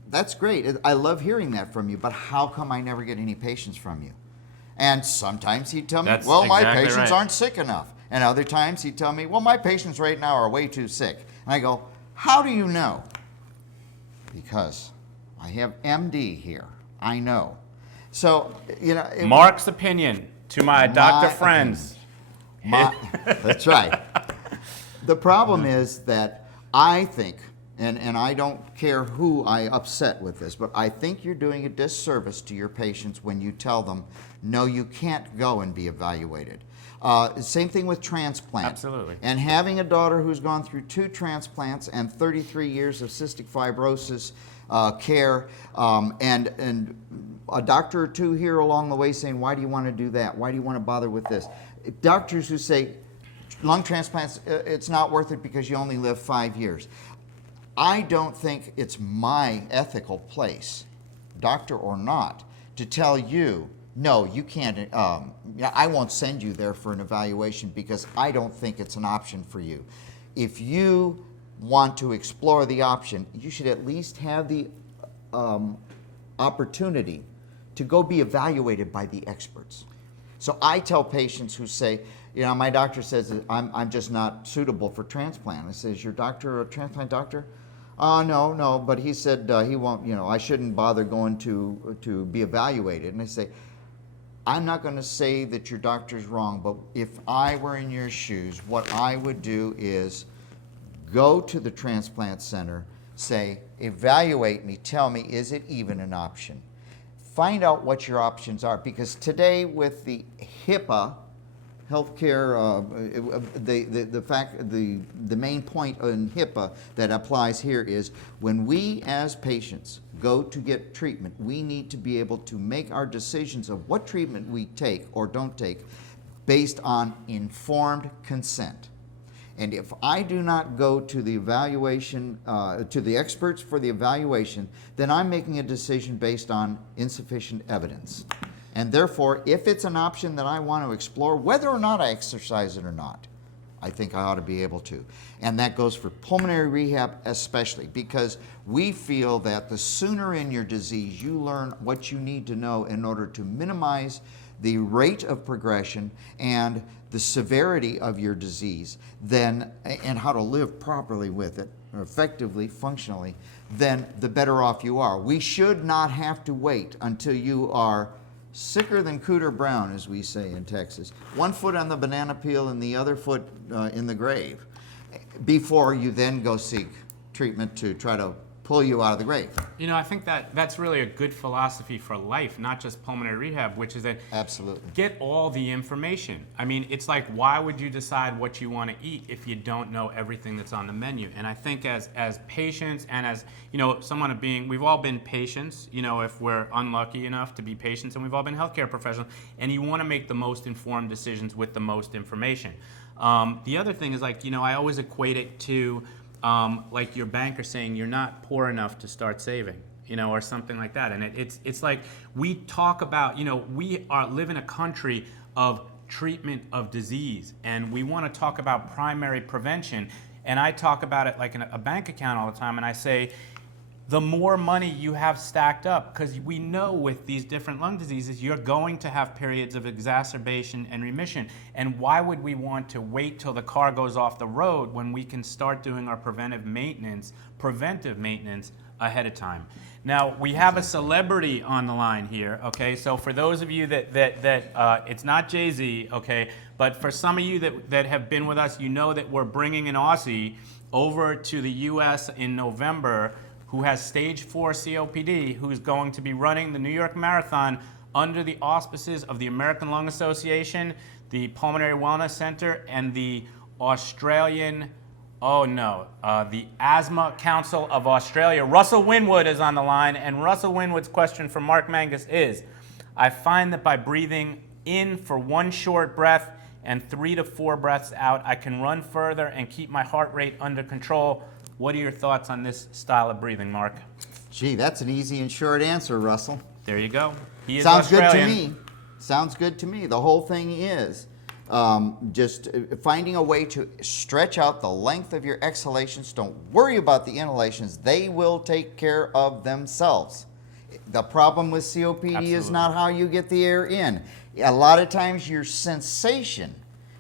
that's great. I love hearing that from you, but how come I never get any patients from you? And sometimes he'd tell me, well, my patients aren't sick enough. And other times he'd tell me, well, my patients right now are way too sick. And I go, how do you know? Because I have MD here. I know. So, you know. Mark's opinion to my doctor friends. That's right. The problem is that I think, and I don't care who I upset with this, but I think you're doing a disservice to your patients when you tell them, no, you can't go and be evaluated. Same thing with transplant. Absolutely. And having a daughter who's gone through 2 transplants and 33 years of cystic fibrosis care, and a doctor or two here along the way saying, why do you want to do that? Why do you want to bother with this? Doctors who say, lung transplants, it's not worth it because you only live 5 years. I don't think it's my ethical place, doctor or not, to tell you, no, you can't, I won't send you there for an evaluation because I don't think it's an option for you. If you want to explore the option, you should at least have the opportunity to go be evaluated by the experts. So I tell patients who say, you know, my doctor says that I'm just not suitable for transplant. I say, is your doctor a transplant doctor? No, but he said he won't, you know, I shouldn't bother going to be evaluated. And I say, I'm not going to say that your doctor's wrong, but if I were in your shoes, what I would do is go to the transplant center, say, evaluate me, tell me, is it even an option? Find out what your options are, because today with the HIPAA, healthcare, the main point in HIPAA that applies here is when we as patients go to get treatment, we need to be able to make our decisions of what treatment we take or don't take based on informed consent. And if I do not go to the evaluation, to the experts for the evaluation, then I'm making a decision based on insufficient evidence. And therefore, if it's an option that I want to explore, whether or not I exercise it or not, I think I ought to be able to. And that goes for pulmonary rehab especially, because we feel that the sooner in your disease you learn what you need to know in order to minimize the rate of progression and the severity of your disease, then, and how to live properly with it, or effectively, functionally, then the better off you are. We should not have to wait until you are sicker than Cooter Brown, as we say in Texas, one foot on the banana peel and the other foot in the grave, before you then go seek treatment to try to pull you out of the grave. You know, I think that's really a good philosophy for life, not just pulmonary rehab, which is that absolutely get all the information. I mean, it's like, why would you decide what you want to eat if you don't know everything that's on the menu? And I think as patients and as, you know, we've all been patients, you know, if we're unlucky enough to be patients, and we've all been healthcare professionals, and you want to make the most informed decisions with the most information. The other thing is, like, you know, I always equate it to like your banker saying you're not poor enough to start saving, you know, or something like that. And it's like we talk about, you know, live in a country of treatment of disease, and we want to talk about primary prevention. And I talk about it like in a bank account all the time, and I say, the more money you have stacked up, because we know with these different lung diseases, you're going to have periods of exacerbation and remission. And why would we want to wait till the car goes off the road when we can start doing our preventive maintenance ahead of time? Now, we have a celebrity on the line here, okay? So for those of you that it's not Jay-Z, okay? But for some of you that have been with us, you know that we're bringing an Aussie over to the U.S. in November who has stage 4 COPD, who's going to be running the New York Marathon under the auspices of the American Lung Association, the Pulmonary Wellness Center, and the the Asthma Council of Australia. Russell Winwood is on the line, and Russell Winwood's question for Mark Mangus is, I find that by breathing in for 1 short breath and 3 to 4 breaths out, I can run further and keep my heart rate under control. What are your thoughts on this style of breathing, Mark? Gee, that's an easy and short answer, Russell. There you go. He is Sounds Australian. good to me. Sounds good to me. The whole thing is just finding a way to stretch out the length of your exhalations. Don't worry about the inhalations. They will take care of themselves. The problem with COPD is not how you get the air in. A lot of times your sensation,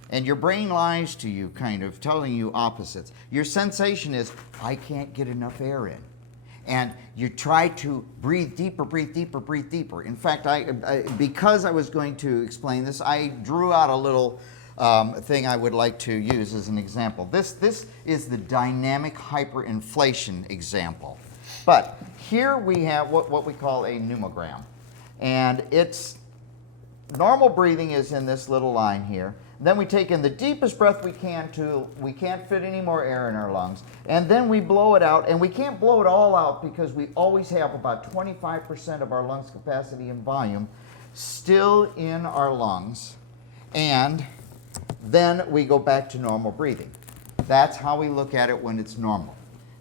and your brain lies to you, kind of telling you opposites. Your sensation is, I can't get enough air in. And you try to breathe deeper, breathe deeper, breathe deeper. In fact, because I was going to explain this, I drew out a little thing I would like to use as an example. This is the dynamic hyperinflation example. But here we have what we call a pneumogram. And it's normal breathing is in this little line here. Then we take in the deepest breath we can till we can't fit any more air in our lungs. And then we blow it out, and we can't blow it all out because we always have about 25% of our lungs capacity and volume still in our lungs. And then we go back to normal breathing. That's how we look at it when it's normal.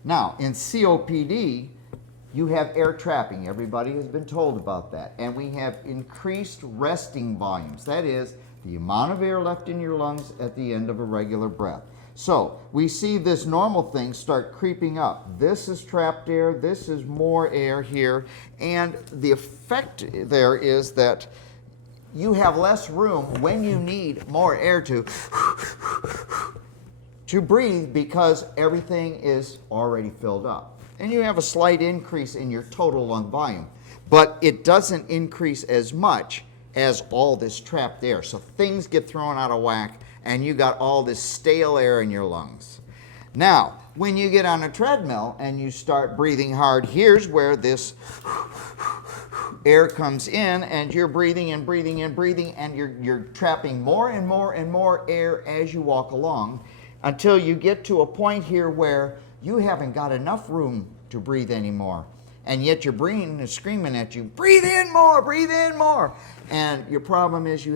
Now, in COPD, you have air trapping. Everybody has been told about that. And we have increased resting volumes. That is, the amount of air left in your lungs at the end of a regular breath. So we see this normal thing start creeping up. This is trapped air, this is more air here, and the effect there is that you have less room when you need more air to breathe because everything is already filled up. And you have a slight increase in your total lung volume, but it doesn't increase as much as all this trapped air. So things get thrown out of whack, and you got all this stale air in your lungs. Now, when you get on a treadmill and you start breathing hard, here's where this air comes in, and you're breathing and breathing and breathing, and you're trapping more and more and more air as you walk along, until you get to a point here where you haven't got enough room to breathe anymore. And yet your brain is screaming at you, breathe in more, breathe in more. And your problem is you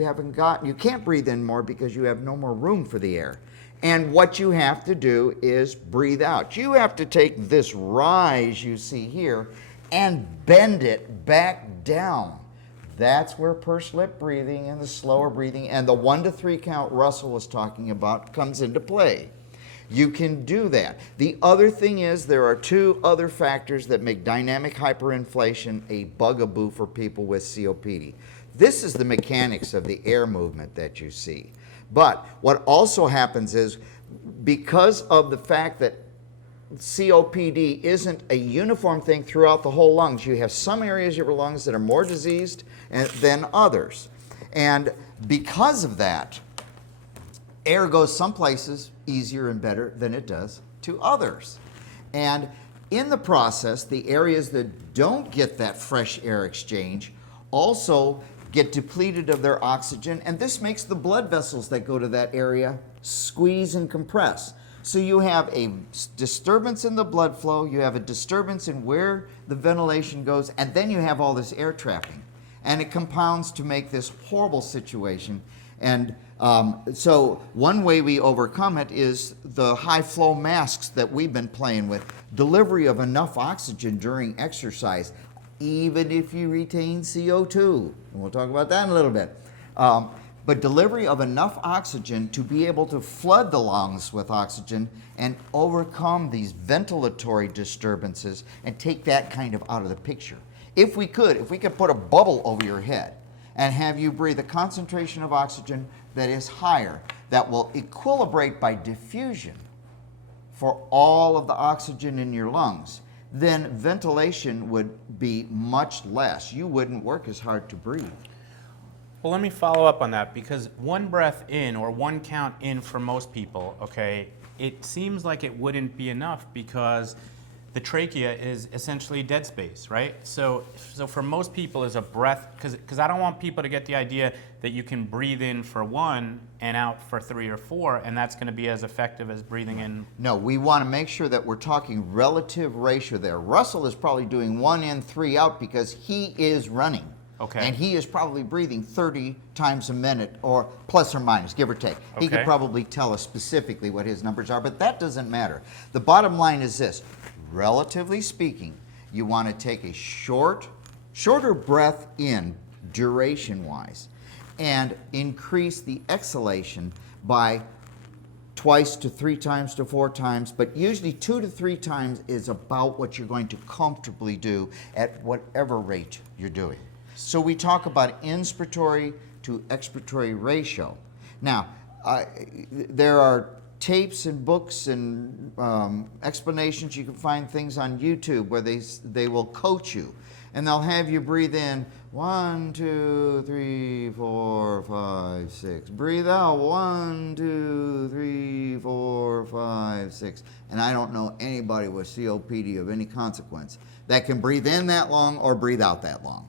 can't breathe in more because you have no more room for the air. And what you have to do is breathe out. You have to take this rise you see here and bend it back down. That's where pursed lip breathing and the slower breathing and the 1 to 3 count Russell was talking about comes into play. You can do that. The other thing is there are 2 other factors that make dynamic hyperinflation a bugaboo for people with COPD. This is the mechanics of the air movement that you see. But what also happens is, because of the fact that COPD isn't a uniform thing throughout the whole lungs, you have some areas of your lungs that are more diseased than others. And because of that, air goes some places easier and better than it does to others. And in the process, the areas that don't get that fresh air exchange also get depleted of their oxygen, and this makes the blood vessels that go to that area squeeze and compress. So you have a disturbance in the blood flow, you have a disturbance in where the ventilation goes, and then you have all this air trapping. And it compounds to make this horrible situation. And so one way we overcome it is the high flow masks that we've been playing with. Delivery of enough oxygen during exercise, even if you retain CO2. And we'll talk about that in a little bit. But delivery of enough oxygen to be able to flood the lungs with oxygen and overcome these ventilatory disturbances and take that kind of out of the picture. If we could put a bubble over your head and have you breathe a concentration of oxygen that is higher, that will equilibrate by diffusion for all of the oxygen in your lungs, then ventilation would be much less. You wouldn't work as hard to breathe. Well, let me follow up on that, because 1 breath in or 1 count in for most people, okay, it seems like it wouldn't be enough because the trachea is essentially dead space, right? So for most people is a breath, because I don't want people to get the idea that you can breathe in for 1 and out for 3 or 4, and that's going to be as effective as breathing in. No, we want to make sure that we're talking relative ratio there. Russell is probably doing 1 in, 3 out because he is running. Okay. And he is probably breathing 30 times a minute, or plus or minus, give or take. He could Okay. probably tell us specifically what his numbers are, but that doesn't matter. The bottom line is this. Relatively speaking, you want to take a shorter breath in, duration-wise, and increase the exhalation by 2 to 3 times to 4 times, but usually 2 to 3 times is about what you're going to comfortably do at whatever rate you're doing. So we talk about inspiratory to expiratory ratio. Now, there are tapes and books and explanations. You can find things on YouTube where they will coach you, and they'll have you breathe in 1, 2, 3, 4, 5, 6. Breathe out 1, 2, 3, 4, 5, 6. And I don't know anybody with COPD of any consequence that can breathe in that long or breathe out that long.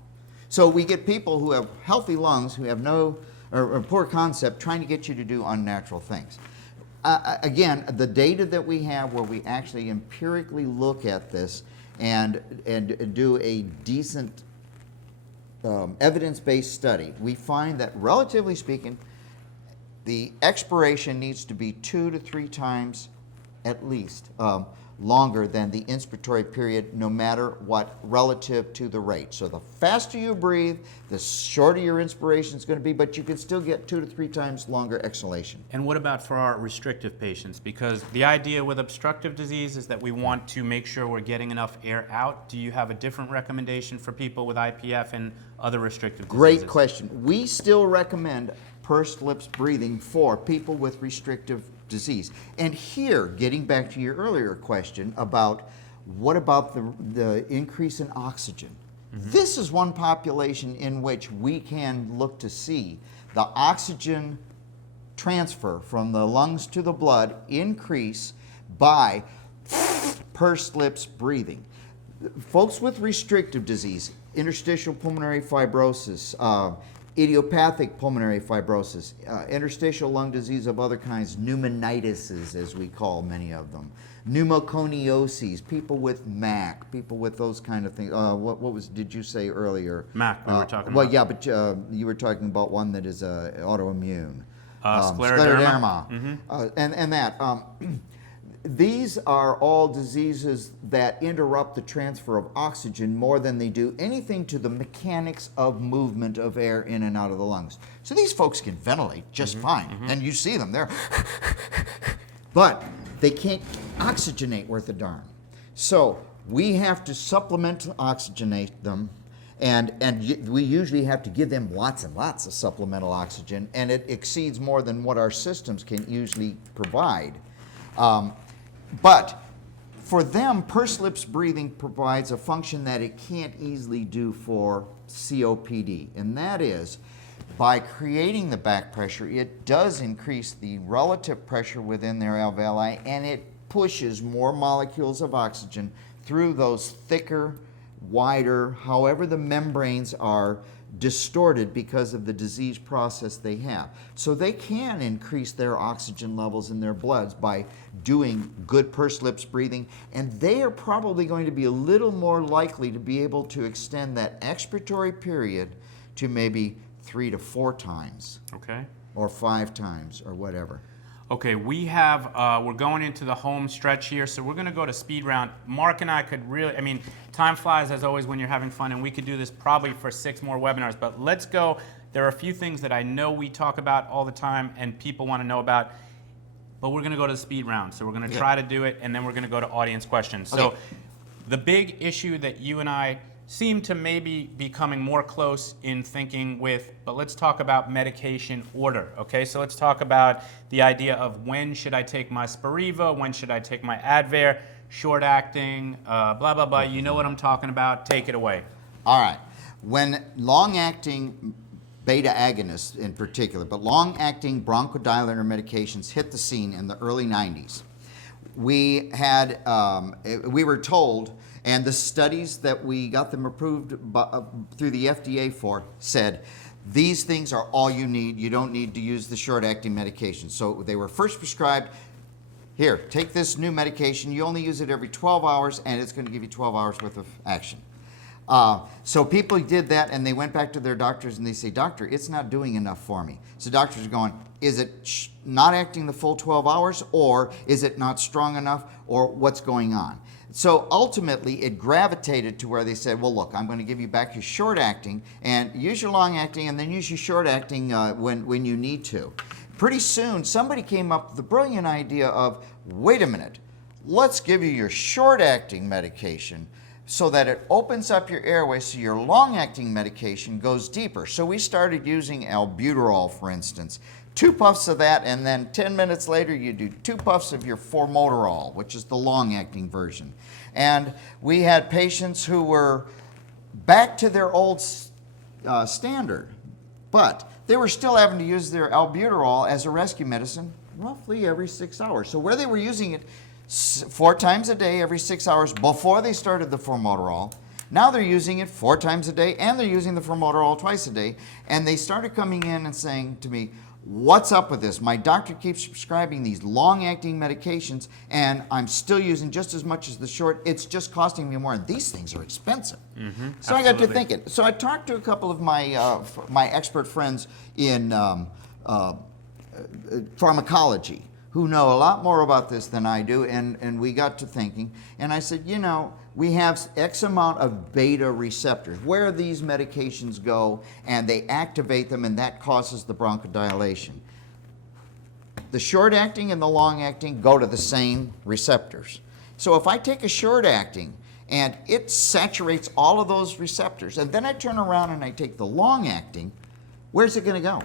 So we get people who have healthy lungs who have no or poor concept trying to get you to do unnatural things. Again, the data that we have where we actually empirically look at this and do a decent evidence-based study, we find that relatively speaking, the expiration needs to be 2 to 3 times at least longer than the inspiratory period, no matter what, relative to the rate. So the faster you breathe, the shorter your inspiration is going to be, but you can still get 2 to 3 times longer exhalation. And what about for our restrictive patients? Because the idea with obstructive disease is that we want to make sure we're getting enough air out. Do you have a different recommendation for people with IPF and other restrictive diseases? Great question. We still recommend pursed lips breathing for people with restrictive disease. And here, getting back to your earlier question about what about the increase in oxygen? Mm-hmm. This is one population in which we can look to see the oxygen transfer from the lungs to the blood increase by pursed lips breathing. Folks with restrictive disease, interstitial pulmonary fibrosis, idiopathic pulmonary fibrosis, interstitial lung disease of other kinds, pneumonitis as we call many of them, pneumoconioses, people with MAC, people with those kind of things. Did you say earlier? MAC, we were talking well, about. yeah, but you were talking about one that is autoimmune. Scleroderma. And that. These are all diseases that interrupt the transfer of oxygen more than they do anything to the mechanics of movement of air in and out of the lungs. So these folks can ventilate just fine, and you see them there, but they can't oxygenate worth a darn. So we have to supplement oxygenate them, and we usually have to give them lots and lots of supplemental oxygen, and it exceeds more than what our systems can usually provide. But for them, pursed lips breathing provides a function that it can't easily do for COPD, and that is by creating the back pressure, it does increase the relative pressure within their alveoli, and it pushes more molecules of oxygen through those thicker, wider, however the membranes are distorted because of the disease process they have. So they can increase their oxygen levels in their bloods by doing good pursed lips breathing, and they are probably going to be a little more likely to be able to extend that expiratory period to maybe 3 to 4 times. Okay. Or 5 times or whatever. Okay, we're going into the home stretch here, so we're going to go to speed round. Mark and I could really, time flies as always when you're having fun, and we could do this probably for 6 more webinars, but let's go. There are a few things that I know we talk about all the time and people want to know about, but we're going to go to the speed round. So we're going to try to do it, and then we're going to go to audience questions. Okay. So the big issue that you and I seem to maybe be coming more close in thinking with, but let's talk about medication order, okay? So let's talk about the idea of when should I take my Spiriva, when should I take my Advair, short acting, blah, blah, blah. You know what I'm talking about. Take it away. All right. When long-acting beta agonists in particular, but long-acting bronchodilator medications hit the scene in the early 90s, we were told, and the studies that we got them approved through the FDA for said, these things are all you need. You don't need to use the short-acting medication. So they were first prescribed, here, take this new medication. You only use it every 12 hours, and it's going to give you 12 hours worth of action. So people did that, and they went back to their doctors, and they say, doctor, it's not doing enough for me. So doctors are going, is it not acting the full 12 hours, or is it not strong enough, or what's going on? So ultimately, it gravitated to where they said, well, look, I'm going to give you back your short-acting, and use your long-acting, and then use your short-acting when you need to. Pretty soon, somebody came up with the brilliant idea of, wait a minute, let's give you your short-acting medication so that it opens up your airway so your long-acting medication goes deeper. So we started using albuterol, for instance. 2 puffs of that, and then 10 minutes later you do 2 puffs of your formoterol, which is the long-acting version. And we had patients who were back to their old standard, but they were still having to use their albuterol as a rescue medicine roughly every 6 hours. So where they were using it 4 times a day every 6 hours before they started the formoterol, now they're using it 4 times a day, and they're using the formoterol twice a day. And they started coming in and saying to me, what's up with this? My doctor keeps prescribing these long-acting medications, and I'm still using just as much as the short. It's just costing me more, and these things are expensive. So I got to thinking. So I talked to a couple of my expert friends in pharmacology who know a lot more about this than I do, and we got to thinking, and I said, you know, we have X amount of beta receptors where these medications go, and they activate them, and that causes the bronchodilation. The short-acting and the long-acting go to the same receptors. So if I take a short-acting and it saturates all of those receptors, and then I turn around and I take the long-acting, where's it going to go?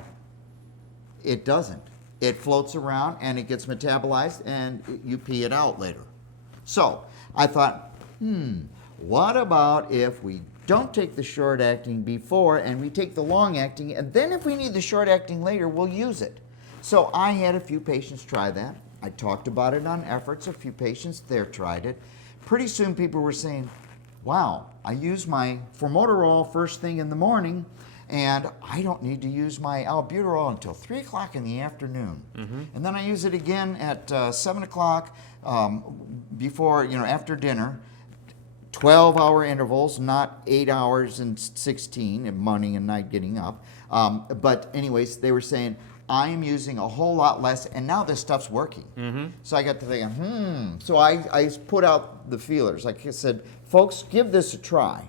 It doesn't. It floats around and it gets metabolized, and you pee it out later. So I thought, what about if we don't take the short-acting before and we take the long-acting, and then if we need the short-acting later, we'll use it. So I had a few patients try that. I talked about it on efforts. A few patients there tried it. pretty soon people were saying, wow, I use my formoterol first thing in the morning, and I don't need to use my albuterol until 3 o'clock in the afternoon. And then I use it again at 7 o'clock before, after dinner. 12-hour intervals, not 8 hours and 16 in morning and night getting up. But anyways, they were saying, I am using a whole lot less, and now this stuff's working. So I got to thinking, So I put out the feelers. Like I said, folks, give this a try.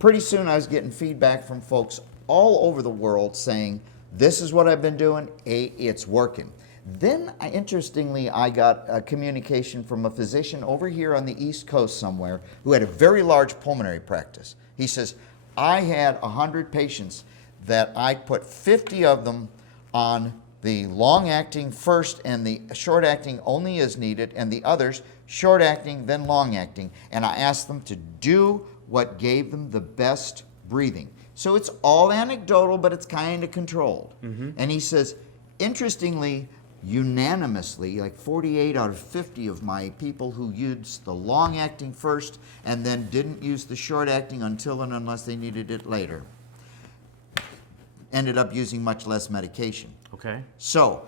Pretty soon I was getting feedback from folks all over the world saying, this is what I've been doing, it's working. Then, interestingly, I got a communication from a physician over here on the East Coast somewhere who had a very large pulmonary practice. He says, I had 100 patients that I put 50 of them on the long-acting first and the short-acting only as needed, and the others short-acting, then long-acting. And I asked them to do what gave them the best breathing. So it's all anecdotal, but it's kind of controlled. And he says, interestingly, unanimously, like 48 out of 50 of my people who used the long-acting first and then didn't use the short-acting until and unless they needed it later, ended up using much less medication. Okay. So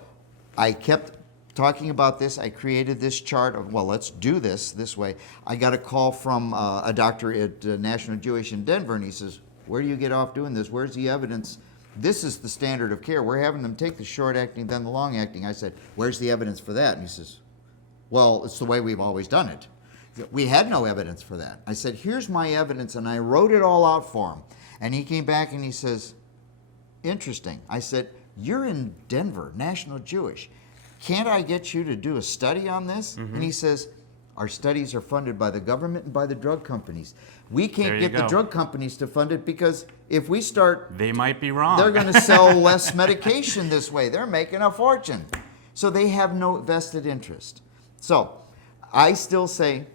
I kept talking about this. I created this chart of, well, let's do this way. I got a call from a doctor at National Jewish in Denver, and he says, where do you get off doing this? Where's the evidence? This is the standard of care. We're having them take the short-acting, then the long-acting. I said, where's the evidence for that? And he says, well, it's the way we've always done it. We had no evidence for that. I said, here's my evidence, and I wrote it all out for him. And he came back and he says, interesting. I said, you're in Denver, National Jewish. Can't I get you to do a study on this? And he says, our studies are funded by the government and by the drug companies. We can't get the drug companies to fund it because if we start... They might be wrong. They're going to sell less medication this way. They're making a fortune. So they have no vested interest. So I still say,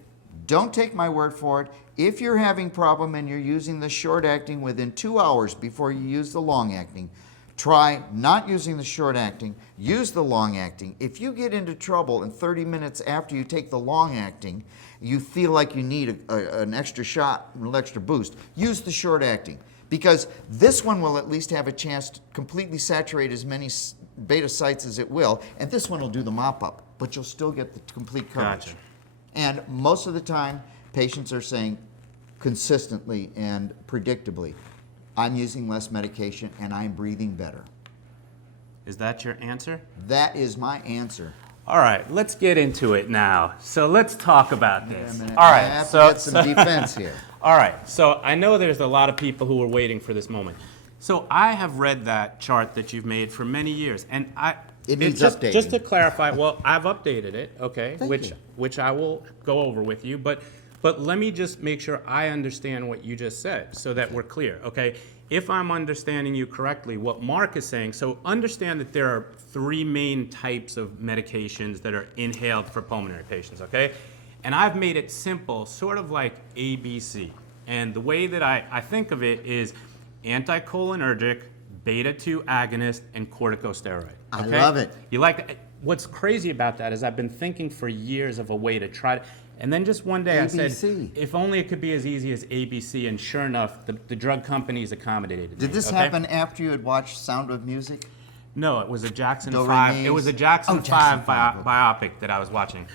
don't take my word for it. If you're having problem and you're using the short-acting within 2 hours before you use the long-acting, try not using the short-acting, use the long-acting. If you get into trouble and 30 minutes after you take the long-acting, you feel like you need an extra shot, an extra boost, use the short-acting. Because this one will at least have a chance to completely saturate as many beta sites as it will, and this one will do the mop-up, but you'll still get the complete coverage. Gotcha. And most of the time, patients are saying consistently and predictably, I'm using less medication and I'm breathing better. Is that your answer? That is my answer. All right, let's get into it now. So let's talk about this. All All right, right, I have to get some defense here. All right, so I know there's a lot of people who are waiting for this moment. So I have read that chart that you've made for many years, and It needs just, updating. Just to clarify, well, I've updated it, okay, Thank you. which I will go over with you, but let me just make sure I understand what you just said so that we're clear, okay? If I'm understanding you correctly, what Mark is saying, so understand that there are 3 main types of medications that are inhaled for pulmonary patients, okay? And I've made it simple, sort of like ABC. And the way that I think of it is anticholinergic, beta-2 agonist, and corticosteroid. Okay? I love it. You like that? What's crazy about that is I've been thinking for years of a way to try to, and then just one day I said, ABC. if only it could be as easy as ABC, and sure enough, the drug companies accommodated Did me, this okay? happen after you had watched Sound of Music? No, it was a Jackson Do, re, 5. mis. It was a Jackson Oh, Jackson 5 5, okay. biopic that I was watching.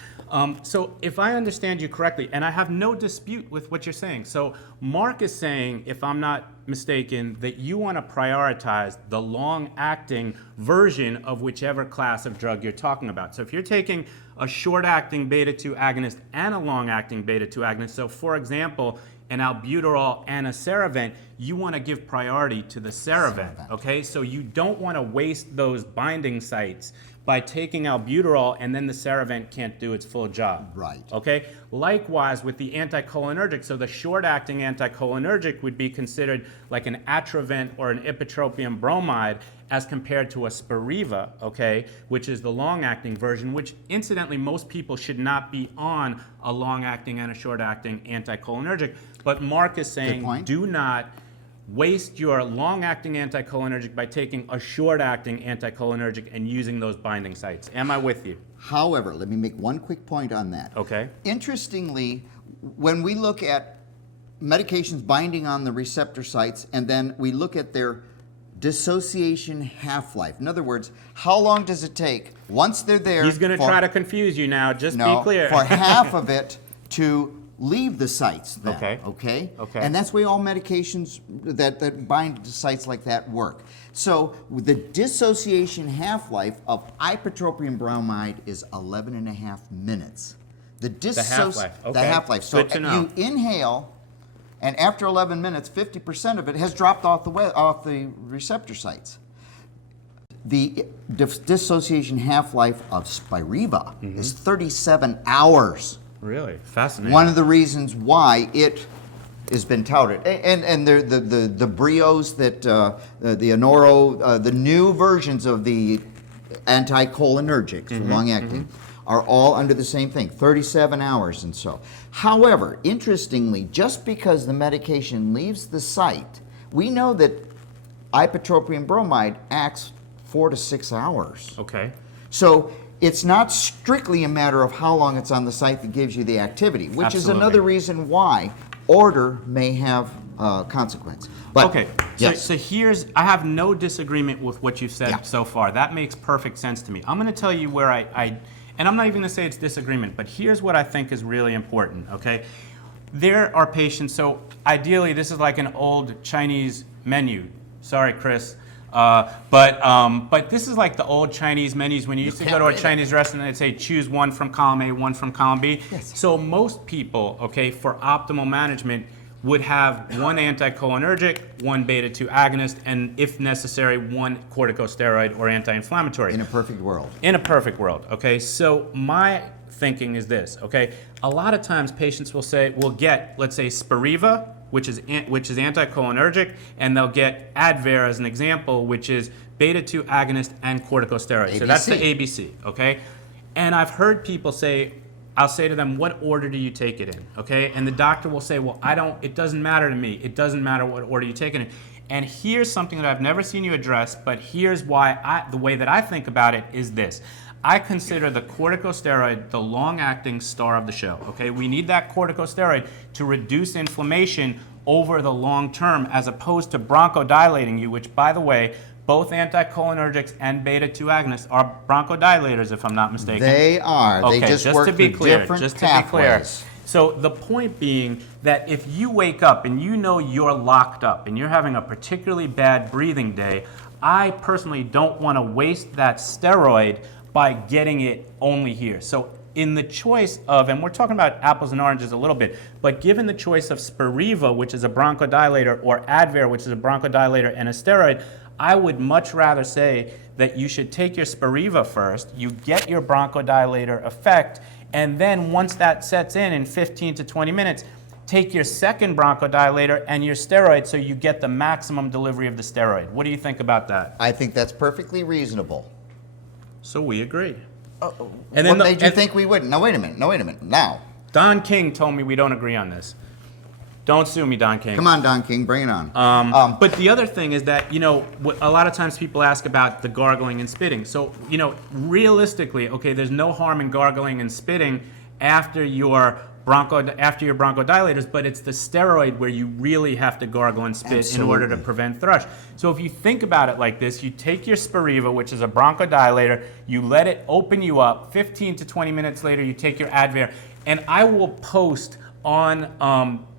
So if I understand you correctly, and I have no dispute with what you're saying, so Mark is saying, if I'm not mistaken, that you want to prioritize the long-acting version of whichever class of drug you're talking about. So if you're taking a short-acting beta-2 agonist and a long-acting beta-2 agonist, so for example, an albuterol and a Ceravent, you want to give priority to the Ceravent, okay? So you don't want to waste those binding sites by taking albuterol and then the Ceravent can't do its full job. Right. Okay? Likewise with the anticholinergic, so the short-acting anticholinergic would be considered like an Atrovent or an ipratropium bromide as compared to a Spiriva, okay, which is the long-acting version, which incidentally most people should not be on a long-acting and a short-acting anticholinergic. But Mark is saying do not waste your long-acting anticholinergic by taking a short-acting anticholinergic and using those binding sites. Am I with you? However, let me make one quick point on that. Okay. Interestingly, when we look at medications binding on the receptor sites and then we look at their dissociation half-life, in other words, how long does it take once they're there? He's going to try to confuse you now, just be clear. For half of it to leave the sites then, Okay. And that's the way all medications that bind to sites like that work. So the dissociation half-life of ipratropium bromide is 11 and a half minutes. The half-life, okay. The half-life. So Good to know. you inhale, and after 11 minutes, 50% of it has dropped off the receptor sites. The dissociation half-life of Spiriva is 37 hours. Really? Fascinating. One of the reasons why it has been touted. And the Brios, that the Anoro, the new versions of the anticholinergics, long-acting, are all under the same thing, 37 hours and so. However, interestingly, just because the medication leaves the site, we know that ipratropium bromide acts 4 to 6 hours. Okay. So it's not strictly a matter of how long it's on the site that gives you the activity, which is another reason why order may have consequence. But, okay, yes. so here's, I have no disagreement with what you've said so far. That makes perfect sense to me. I'm going to tell you where and I'm not even going to say it's disagreement, but here's what I think is really important, okay? There are patients, so ideally this is like an old Chinese menu. Sorry, Chris. But this is like the old Chinese menus when you used to go to a Chinese restaurant and they'd say choose one from column A, one from column B. Yes. So most people, okay, for optimal management would have one anticholinergic, one beta-2 agonist, and if necessary, one corticosteroid or anti-inflammatory. In a perfect world. In a perfect world, okay? So my thinking is this, okay? A lot of times patients will get, let's say, Spiriva, which is anticholinergic, and they'll get Advair as an example, which is beta-2 agonist and corticosteroid. ABC. So that's the ABC, okay? And I've heard people say, I'll say to them, what order do you take it in, okay? And the doctor will say, well, it doesn't matter to me. It doesn't matter what order you take it in. And here's something that I've never seen you address, but here's why the way that I think about it is this. I consider the corticosteroid the long-acting star of the show, okay? We need that corticosteroid to reduce inflammation over the long term as opposed to bronchodilating you, which, by the way, both anticholinergics and beta-2 agonists are bronchodilators, if I'm not mistaken. They are. Okay, they just work to be through clear, different just pathways. to be clear. So the point being that if you wake up and you know you're locked up and you're having a particularly bad breathing day, I personally don't want to waste that steroid by getting it only here. So in the choice of, and we're talking about apples and oranges a little bit, but given the choice of Spiriva, which is a bronchodilator, or Advair, which is a bronchodilator and a steroid, I would much rather say that you should take your Spiriva first, you get your bronchodilator effect, and then once that sets in 15 to 20 minutes, take your second bronchodilator and your steroid so you get the maximum delivery of the steroid. What do you think about that? I think that's perfectly reasonable. So we agree. And then what made you think we wouldn't? No, wait a minute. Now. Don King told me we don't agree on this. Don't sue me, Don King. Come on, Don King, bring it on. But the other thing is that, a lot of times people ask about the gargling and spitting. So, realistically, okay, there's no harm in gargling and spitting after your bronchodilators, but it's the steroid where you really have to gargle and spit in order to prevent thrush. So if you think about it like this, you take your Spiriva, which is a bronchodilator, you let it open you up, 15 to 20 minutes later you take your Advair, and I will post on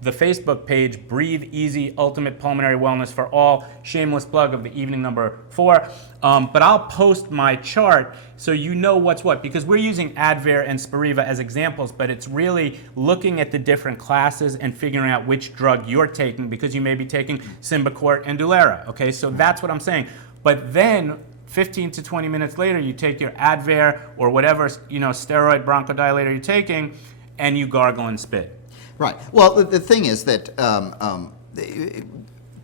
the Facebook page, Breathe Easy Ultimate Pulmonary Wellness for All, shameless plug of the evening number 4. But I'll post my chart so you know what's what, because we're using Advair and Spiriva as examples, but it's really looking at the different classes and figuring out which drug you're taking, because you may be taking Symbicort and Dulera, okay? So that's what I'm saying. But then 15 to 20 minutes later, you take your Advair or whatever, steroid bronchodilator you're taking, and you gargle and spit. Right. Well, the thing is that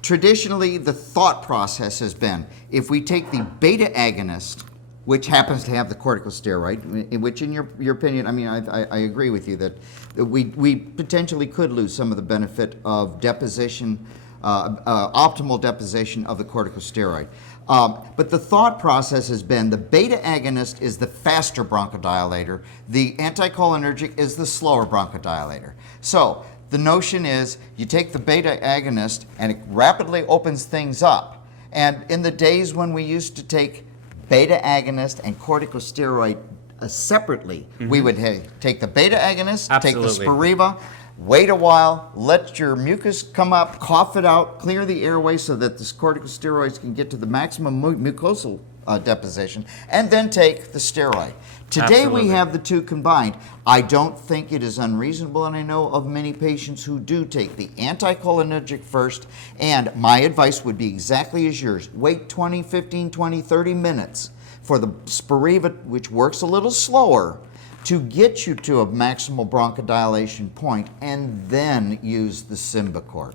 traditionally the thought process has been, if we take the beta agonist, which happens to have the corticosteroid, which in your opinion, I mean, I agree with you that we potentially could lose some of the benefit of deposition optimal deposition of the corticosteroid. But the thought process has been the beta agonist is the faster bronchodilator, the anticholinergic is the slower bronchodilator. So the notion is you take the beta agonist and it rapidly opens things up. And in the days when we used to take beta agonist and corticosteroid separately, we would take the beta agonist, Absolutely. take the Spiriva, wait a while, let your mucus come up, cough it out, clear the airway so that the corticosteroids can get to the maximum mucosal deposition, and then take the steroid. Today Absolutely. we have the two combined. I don't think it is unreasonable, and I know of many patients who do take the anticholinergic first, and my advice would be exactly as yours. Wait 20, 15, 20, 30 minutes for the Spiriva, which works a little slower, to get you to a maximal bronchodilation point, and then use the Symbicort.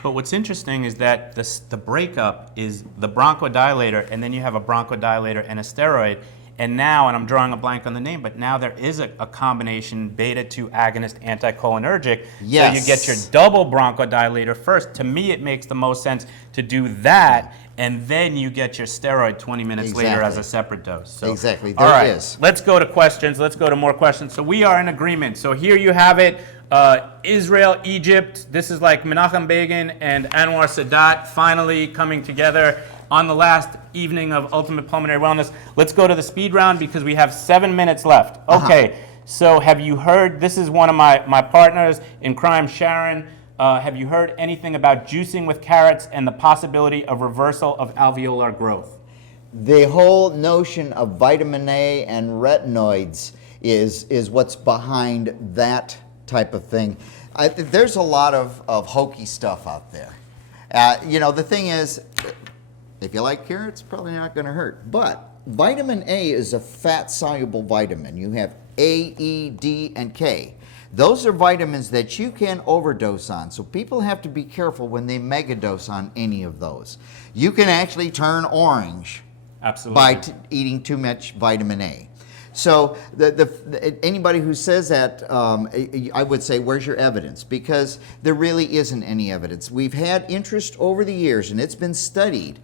But what's interesting is that the breakup is the bronchodilator, and then you have a bronchodilator and a steroid. And now, and I'm drawing a blank on the name, but now there is a combination beta-2 agonist anticholinergic. Yes. So you get your double bronchodilator first. To me, it makes the most sense to do that, and then you get your steroid 20 minutes later as a separate dose. So, Exactly. All There right, is. let's go to questions. Let's go to more questions. So we are in agreement. So here you have it. Israel, Egypt. This is like Menachem Begin and Anwar Sadat finally coming together on the last evening of Ultimate Pulmonary Wellness. Let's go to the speed round because we have 7 minutes left. Okay, so have you heard, this is one of my partners in crime, Sharon. Have you heard anything about juicing with carrots and the possibility of reversal of alveolar growth? The whole notion of vitamin A and retinoids is what's behind that type of thing. There's a lot of hokey stuff out there. The thing is, if you like carrots, probably not going to hurt. But vitamin A is a fat-soluble vitamin. You have A, E, D, and K. Those are vitamins that you can overdose on. So people have to be careful when they megadose on any of those. You can actually turn orange by eating too much vitamin A. So anybody who says that, I would say, where's your evidence? Because there really isn't any evidence. We've had interest over the years, and it's been studied.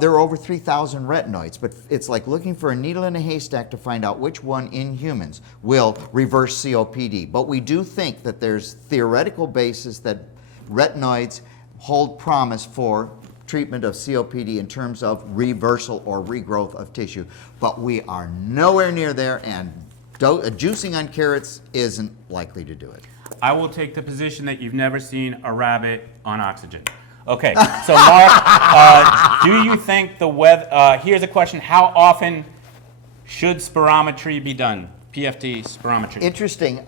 There are over 3,000 retinoids, but it's like looking for a needle in a haystack to find out which one in humans will reverse COPD. But we do think that there's theoretical basis that retinoids hold promise for treatment of COPD in terms of reversal or regrowth of tissue. But we are nowhere near there, and juicing on carrots isn't likely to do it. I will take the position that you've never seen a rabbit on oxygen. Okay, so Mark, do you think the weather, here's a question, how often should spirometry be done? PFT spirometry. Interesting.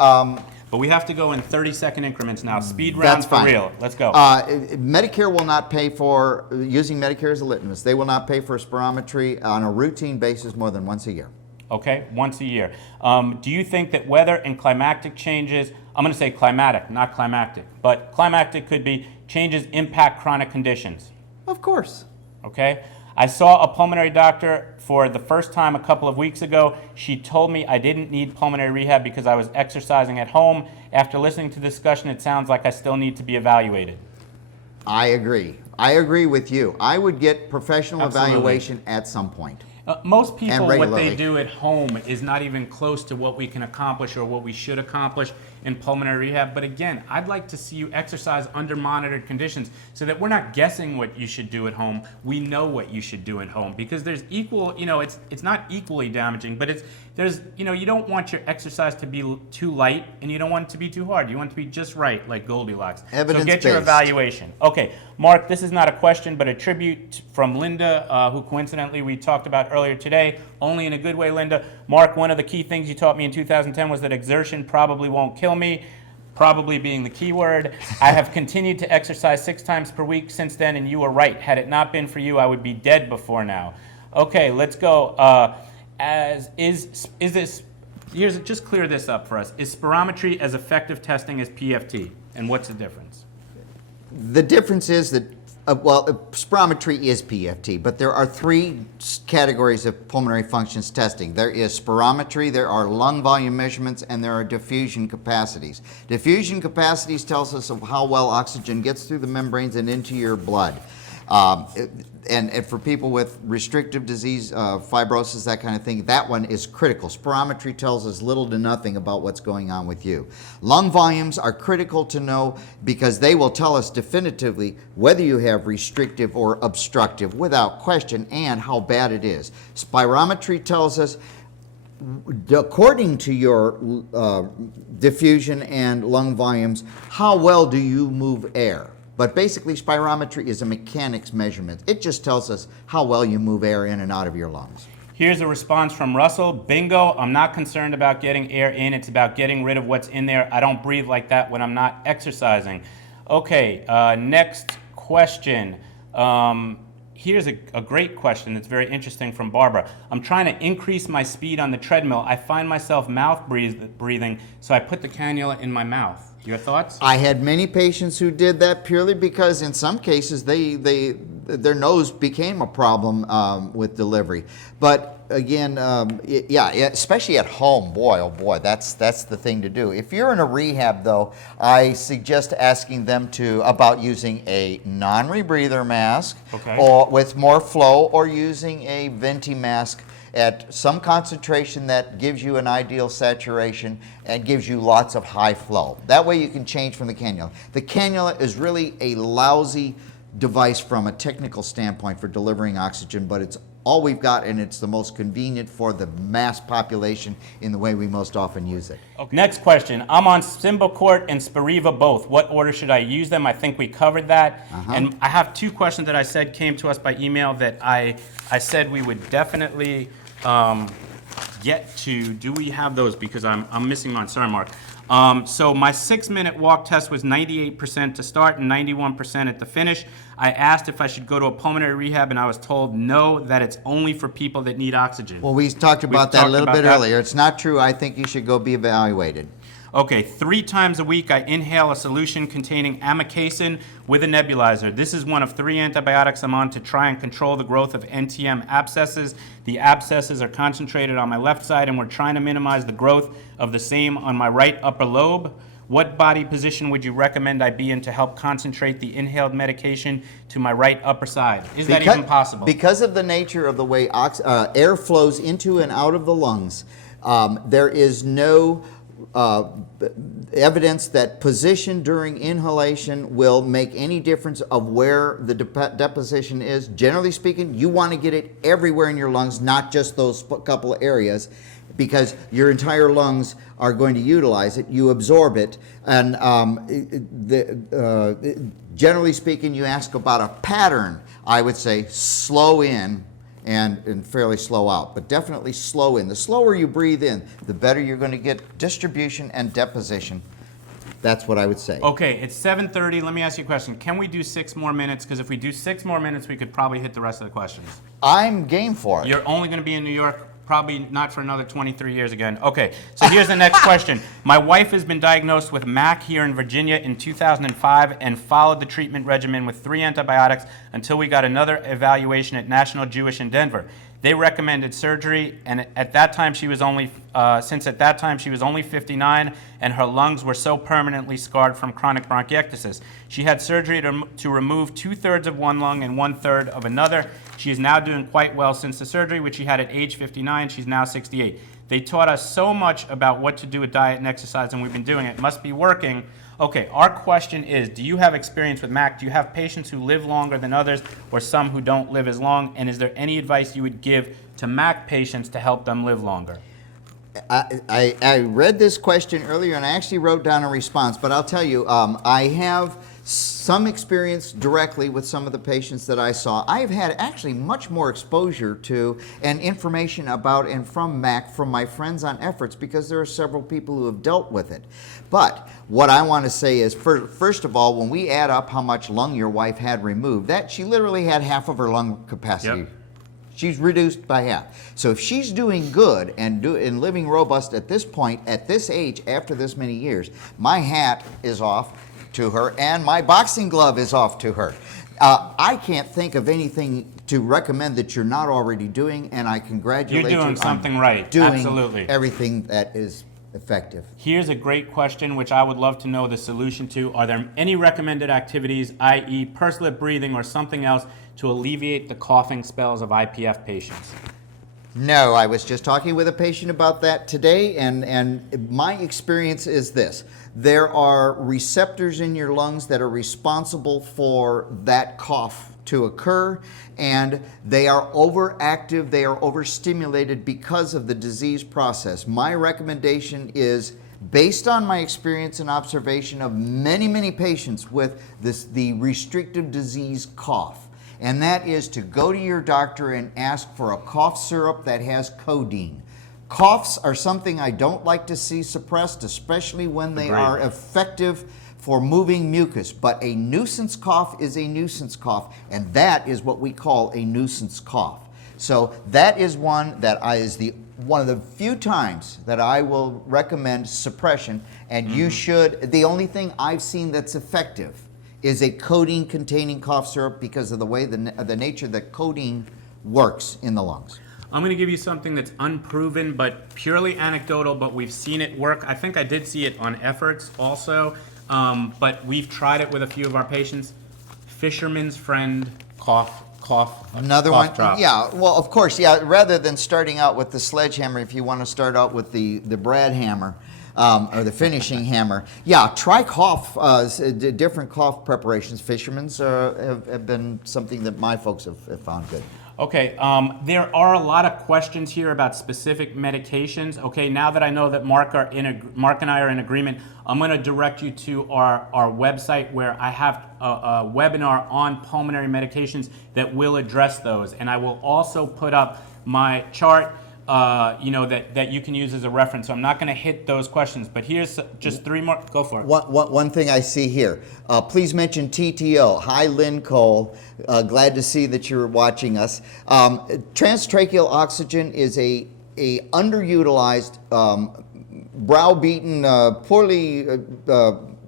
But we have to go in 30-second increments now. Speed round for real. Let's go. Medicare will not pay for, using Medicare as a litmus, they will not pay for spirometry on a routine basis more than once a year. Okay, once a year. Do you think that weather and climactic changes, I'm going to say climatic, not climactic, but climactic could be changes impact chronic conditions? Of course. Okay. I saw a pulmonary doctor for the first time a couple of weeks ago. She told me I didn't need pulmonary rehab because I was exercising at home. After listening to the discussion, it sounds like I still need to be evaluated. I agree. I agree with you. I would get professional evaluation at some point. Most people, what they do at home is not even close to what we can accomplish or what we should accomplish in pulmonary rehab. But again, I'd like to see you exercise under monitored conditions so that we're not guessing what you should do at home. We know what you should do at home because there's equal, it's not equally damaging, but you don't want your exercise to be too light and you don't want it to be too hard. You want it to be just right, like Goldilocks. So get your evaluation. Okay, Mark, this is not a question, but a tribute from Linda, who coincidentally we talked about earlier today, only in a good way, Linda. Mark, one of the key things you taught me in 2010 was that exertion probably won't kill me, probably being the key word. I have continued to exercise 6 times per week since then, and you were right. Had it not been for you, I would be dead before now. Okay, let's go. Just clear this up for us. Is spirometry as effective testing as PFT, and what's the difference? The difference is that Spirometry is PFT, but there are three categories of pulmonary functions testing. There is spirometry, there are lung volume measurements, and there are diffusion capacities. Diffusion capacities tells us of how well oxygen gets through the membranes and into your blood. And for people with restrictive disease, fibrosis, that kind of thing, that one is critical. Spirometry tells us little to nothing about what's going on with you. Lung volumes are critical to know because they will tell us definitively whether you have restrictive or obstructive without question and how bad it is. Spirometry tells us, according to your diffusion and lung volumes, how well do you move air. But basically, spirometry is a mechanics measurement. It just tells us how well you move air in and out of your lungs. Here's a response from Russell. Bingo, I'm not concerned about getting air in. It's about getting rid of what's in there. I don't breathe like that when I'm not exercising. Okay, next question. Here's a great question that's very interesting from Barbara. I'm trying to increase my speed on the treadmill. I find myself mouth breathing, so I put the cannula in my mouth. Your thoughts? I had many patients who did that purely because in some cases their nose became a problem with delivery. But again, yeah, especially at home, boy, oh boy, that's the thing to do. If you're in a rehab though, I suggest asking them about using a non-rebreather mask, okay, or with more flow, or using a venti mask at some concentration that gives you an ideal saturation and gives you lots of high flow. That way you can change from the cannula. The cannula is really a lousy device from a technical standpoint for delivering oxygen, but it's all we've got, and it's the most convenient for the mass population in the way we most often use it. Okay. Next question. I'm on Symbicort and Spiriva both. What order should I use them? I think we covered that. And I have two questions that I said came to us by email that I said we would definitely get to. Do we have those? Because I'm missing mine. Sorry, Mark. So my 6-minute walk test was 98% to start and 91% at the finish. I asked if I should go to a pulmonary rehab, and I was told no, that it's only for people that need oxygen. Well, we talked about that a little bit earlier. It's not true. I think you should go be evaluated. Okay, 3 times a week I inhale a solution containing amikacin with a nebulizer. This is one of 3 antibiotics I'm on to try and control the growth of NTM abscesses. The abscesses are concentrated on my left side, and we're trying to minimize the growth of the same on my right upper lobe. What body position would you recommend I be in to help concentrate the inhaled medication to my right upper side? Is that even possible? Because of the nature of the way air flows into and out of the lungs, there is no evidence that position during inhalation will make any difference of where the deposition is. Generally speaking, you want to get it everywhere in your lungs, not just those couple of areas, because your entire lungs are going to utilize it. You absorb it, and generally speaking, you ask about a pattern. I would say slow in and fairly slow out, but definitely slow in. The slower you breathe in, the better you're going to get distribution and deposition. That's what I would say. Okay, it's 7:30. Let me ask you a question. Can we do 6 more minutes? Because if we do 6 more minutes, we could probably hit the rest of the questions. I'm game for it. You're only going to be in New York, probably not for another 23 years again. Okay, so here's the next question. My wife has been diagnosed with MAC here in Virginia in 2005 and followed the treatment regimen with 3 antibiotics until we got another evaluation at National Jewish in Denver. They recommended surgery, and at that time she was only, since at that time she was only 59, and her lungs were so permanently scarred from chronic bronchiectasis. She had surgery to remove 2/3 of one lung and 1/3 of another. She is now doing quite well since the surgery, which she had at age 59. She's now 68. They taught us so much about what to do with diet and exercise, and we've been doing it. It must be working. Okay, our question is, do you have experience with MAC? Do you have patients who live longer than others, or some who don't live as long? And is there any advice you would give to MAC patients to help them live longer? I read this question earlier, and I actually wrote down a response, but I'll tell you, I have some experience directly with some of the patients that I saw. I've had actually much more exposure to and information about and from MAC from my friends on efforts, because there are several people who have dealt with it. But what I want to say is, first of all, when we add up how much lung your wife had removed, that she literally had half of her lung capacity. Yep. She's reduced by half. So if she's doing good and living robust at this point, at this age, after this many years, my hat is off to her, and my boxing glove is off to her. I can't think of anything to recommend that you're not already doing, and I congratulate you. You're doing something right. Doing Absolutely. everything that is effective. Here's a great question, which I would love to know the solution to. Are there any recommended activities, i.e. pursed lip breathing or something else, to alleviate the coughing spells of IPF patients? No, I was just talking with a patient about that today, and my experience is this. There are receptors in your lungs that are responsible for that cough to occur, and they are overactive, they are overstimulated because of the disease process. My recommendation is, based on my experience and observation of many patients with the restrictive disease cough, and that is to go to your doctor and ask for a cough syrup that has codeine. Coughs are something I don't like to see suppressed, especially when they are effective for moving mucus. But a nuisance cough is a nuisance cough, and that is what we call a nuisance cough. So that is one that one of the few times that I will recommend suppression, and you should. The only thing I've seen that's effective is a codeine-containing cough syrup because of the way the nature that codeine works in the lungs. I'm going to give you something that's unproven but purely anecdotal, but we've seen it work. I think I did see it on efforts also, but we've tried it with a few of our patients. Fisherman's Friend cough Another cough one, drop. yeah. Well, of course, yeah. Rather than starting out with the sledgehammer, if you want to start out with the Brad hammer. Or the finishing hammer. Yeah, try cough, different cough preparations. Fisherman's have been something that my folks have found good. Okay, there are a lot of questions here about specific medications. Okay, now that I know that Mark and I are in agreement, I'm going to direct you to our website where I have a webinar on pulmonary medications that will address those. And I will also put up my chart that you can use as a reference. So I'm not going to hit those questions, but here's just three more. Go for it. One thing I see here. Please mention TTO. Hi, Lynn Cole. Glad to see that you're watching us. Transtracheal oxygen is a underutilized, browbeaten, poorly.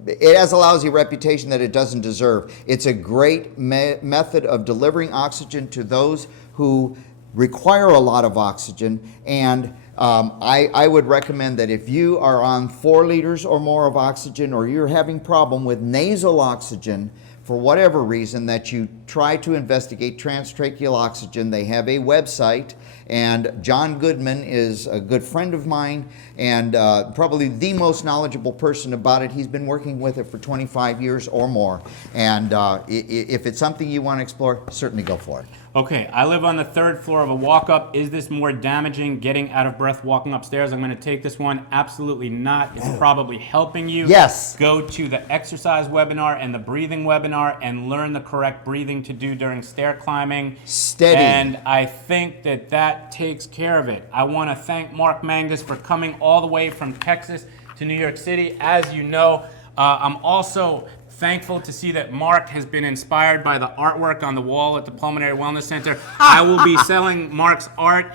It has a lousy reputation that it doesn't deserve. It's a great method of delivering oxygen to those who require a lot of oxygen, and I would recommend that if you are on 4 liters or more of oxygen, or you're having problem with nasal oxygen for whatever reason, that you try to investigate transtracheal oxygen. They have a website, and John Goodman is a good friend of mine and probably the most knowledgeable person about it. He's been working with it for 25 years or more, and if it's something you want to explore, certainly go for it. Okay, I live on the 3rd floor of a walk-up. Is this more damaging, getting out of breath walking upstairs? I'm going to take this one. Absolutely not. It's probably helping you. Yes. Go to the exercise webinar and the breathing webinar and learn the correct breathing to do during stair climbing. Steady. And I think that takes care of it. I want to thank Mark Mangus for coming all the way from Texas to New York City. As you know, I'm also thankful to see that Mark has been inspired by the artwork on the wall at the Pulmonary Wellness Center. I will be selling Mark's art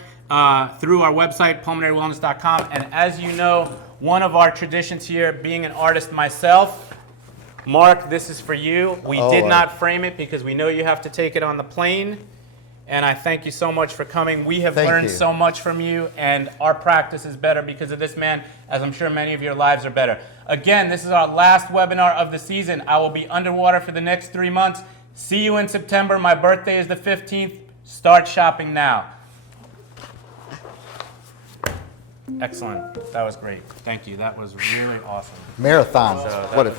through our website, pulmonarywellness.com. And as you know, one of our traditions here, being an artist myself, Mark, this is for you. We did not frame it because we know you have to take it on the plane. And I thank you so much for coming. We have learned so much from you, and our practice is better because of this man, as I'm sure many of your lives are better. Again, this is our last webinar of the season. I will be underwater for the next 3 months. See you in September. My birthday is the 15th. Start shopping now. Excellent. That was great. Thank you. That was really awesome. Marathon.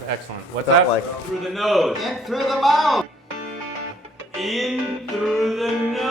Excellent. What's that? Like through the nose. And through the mouth. In through the nose.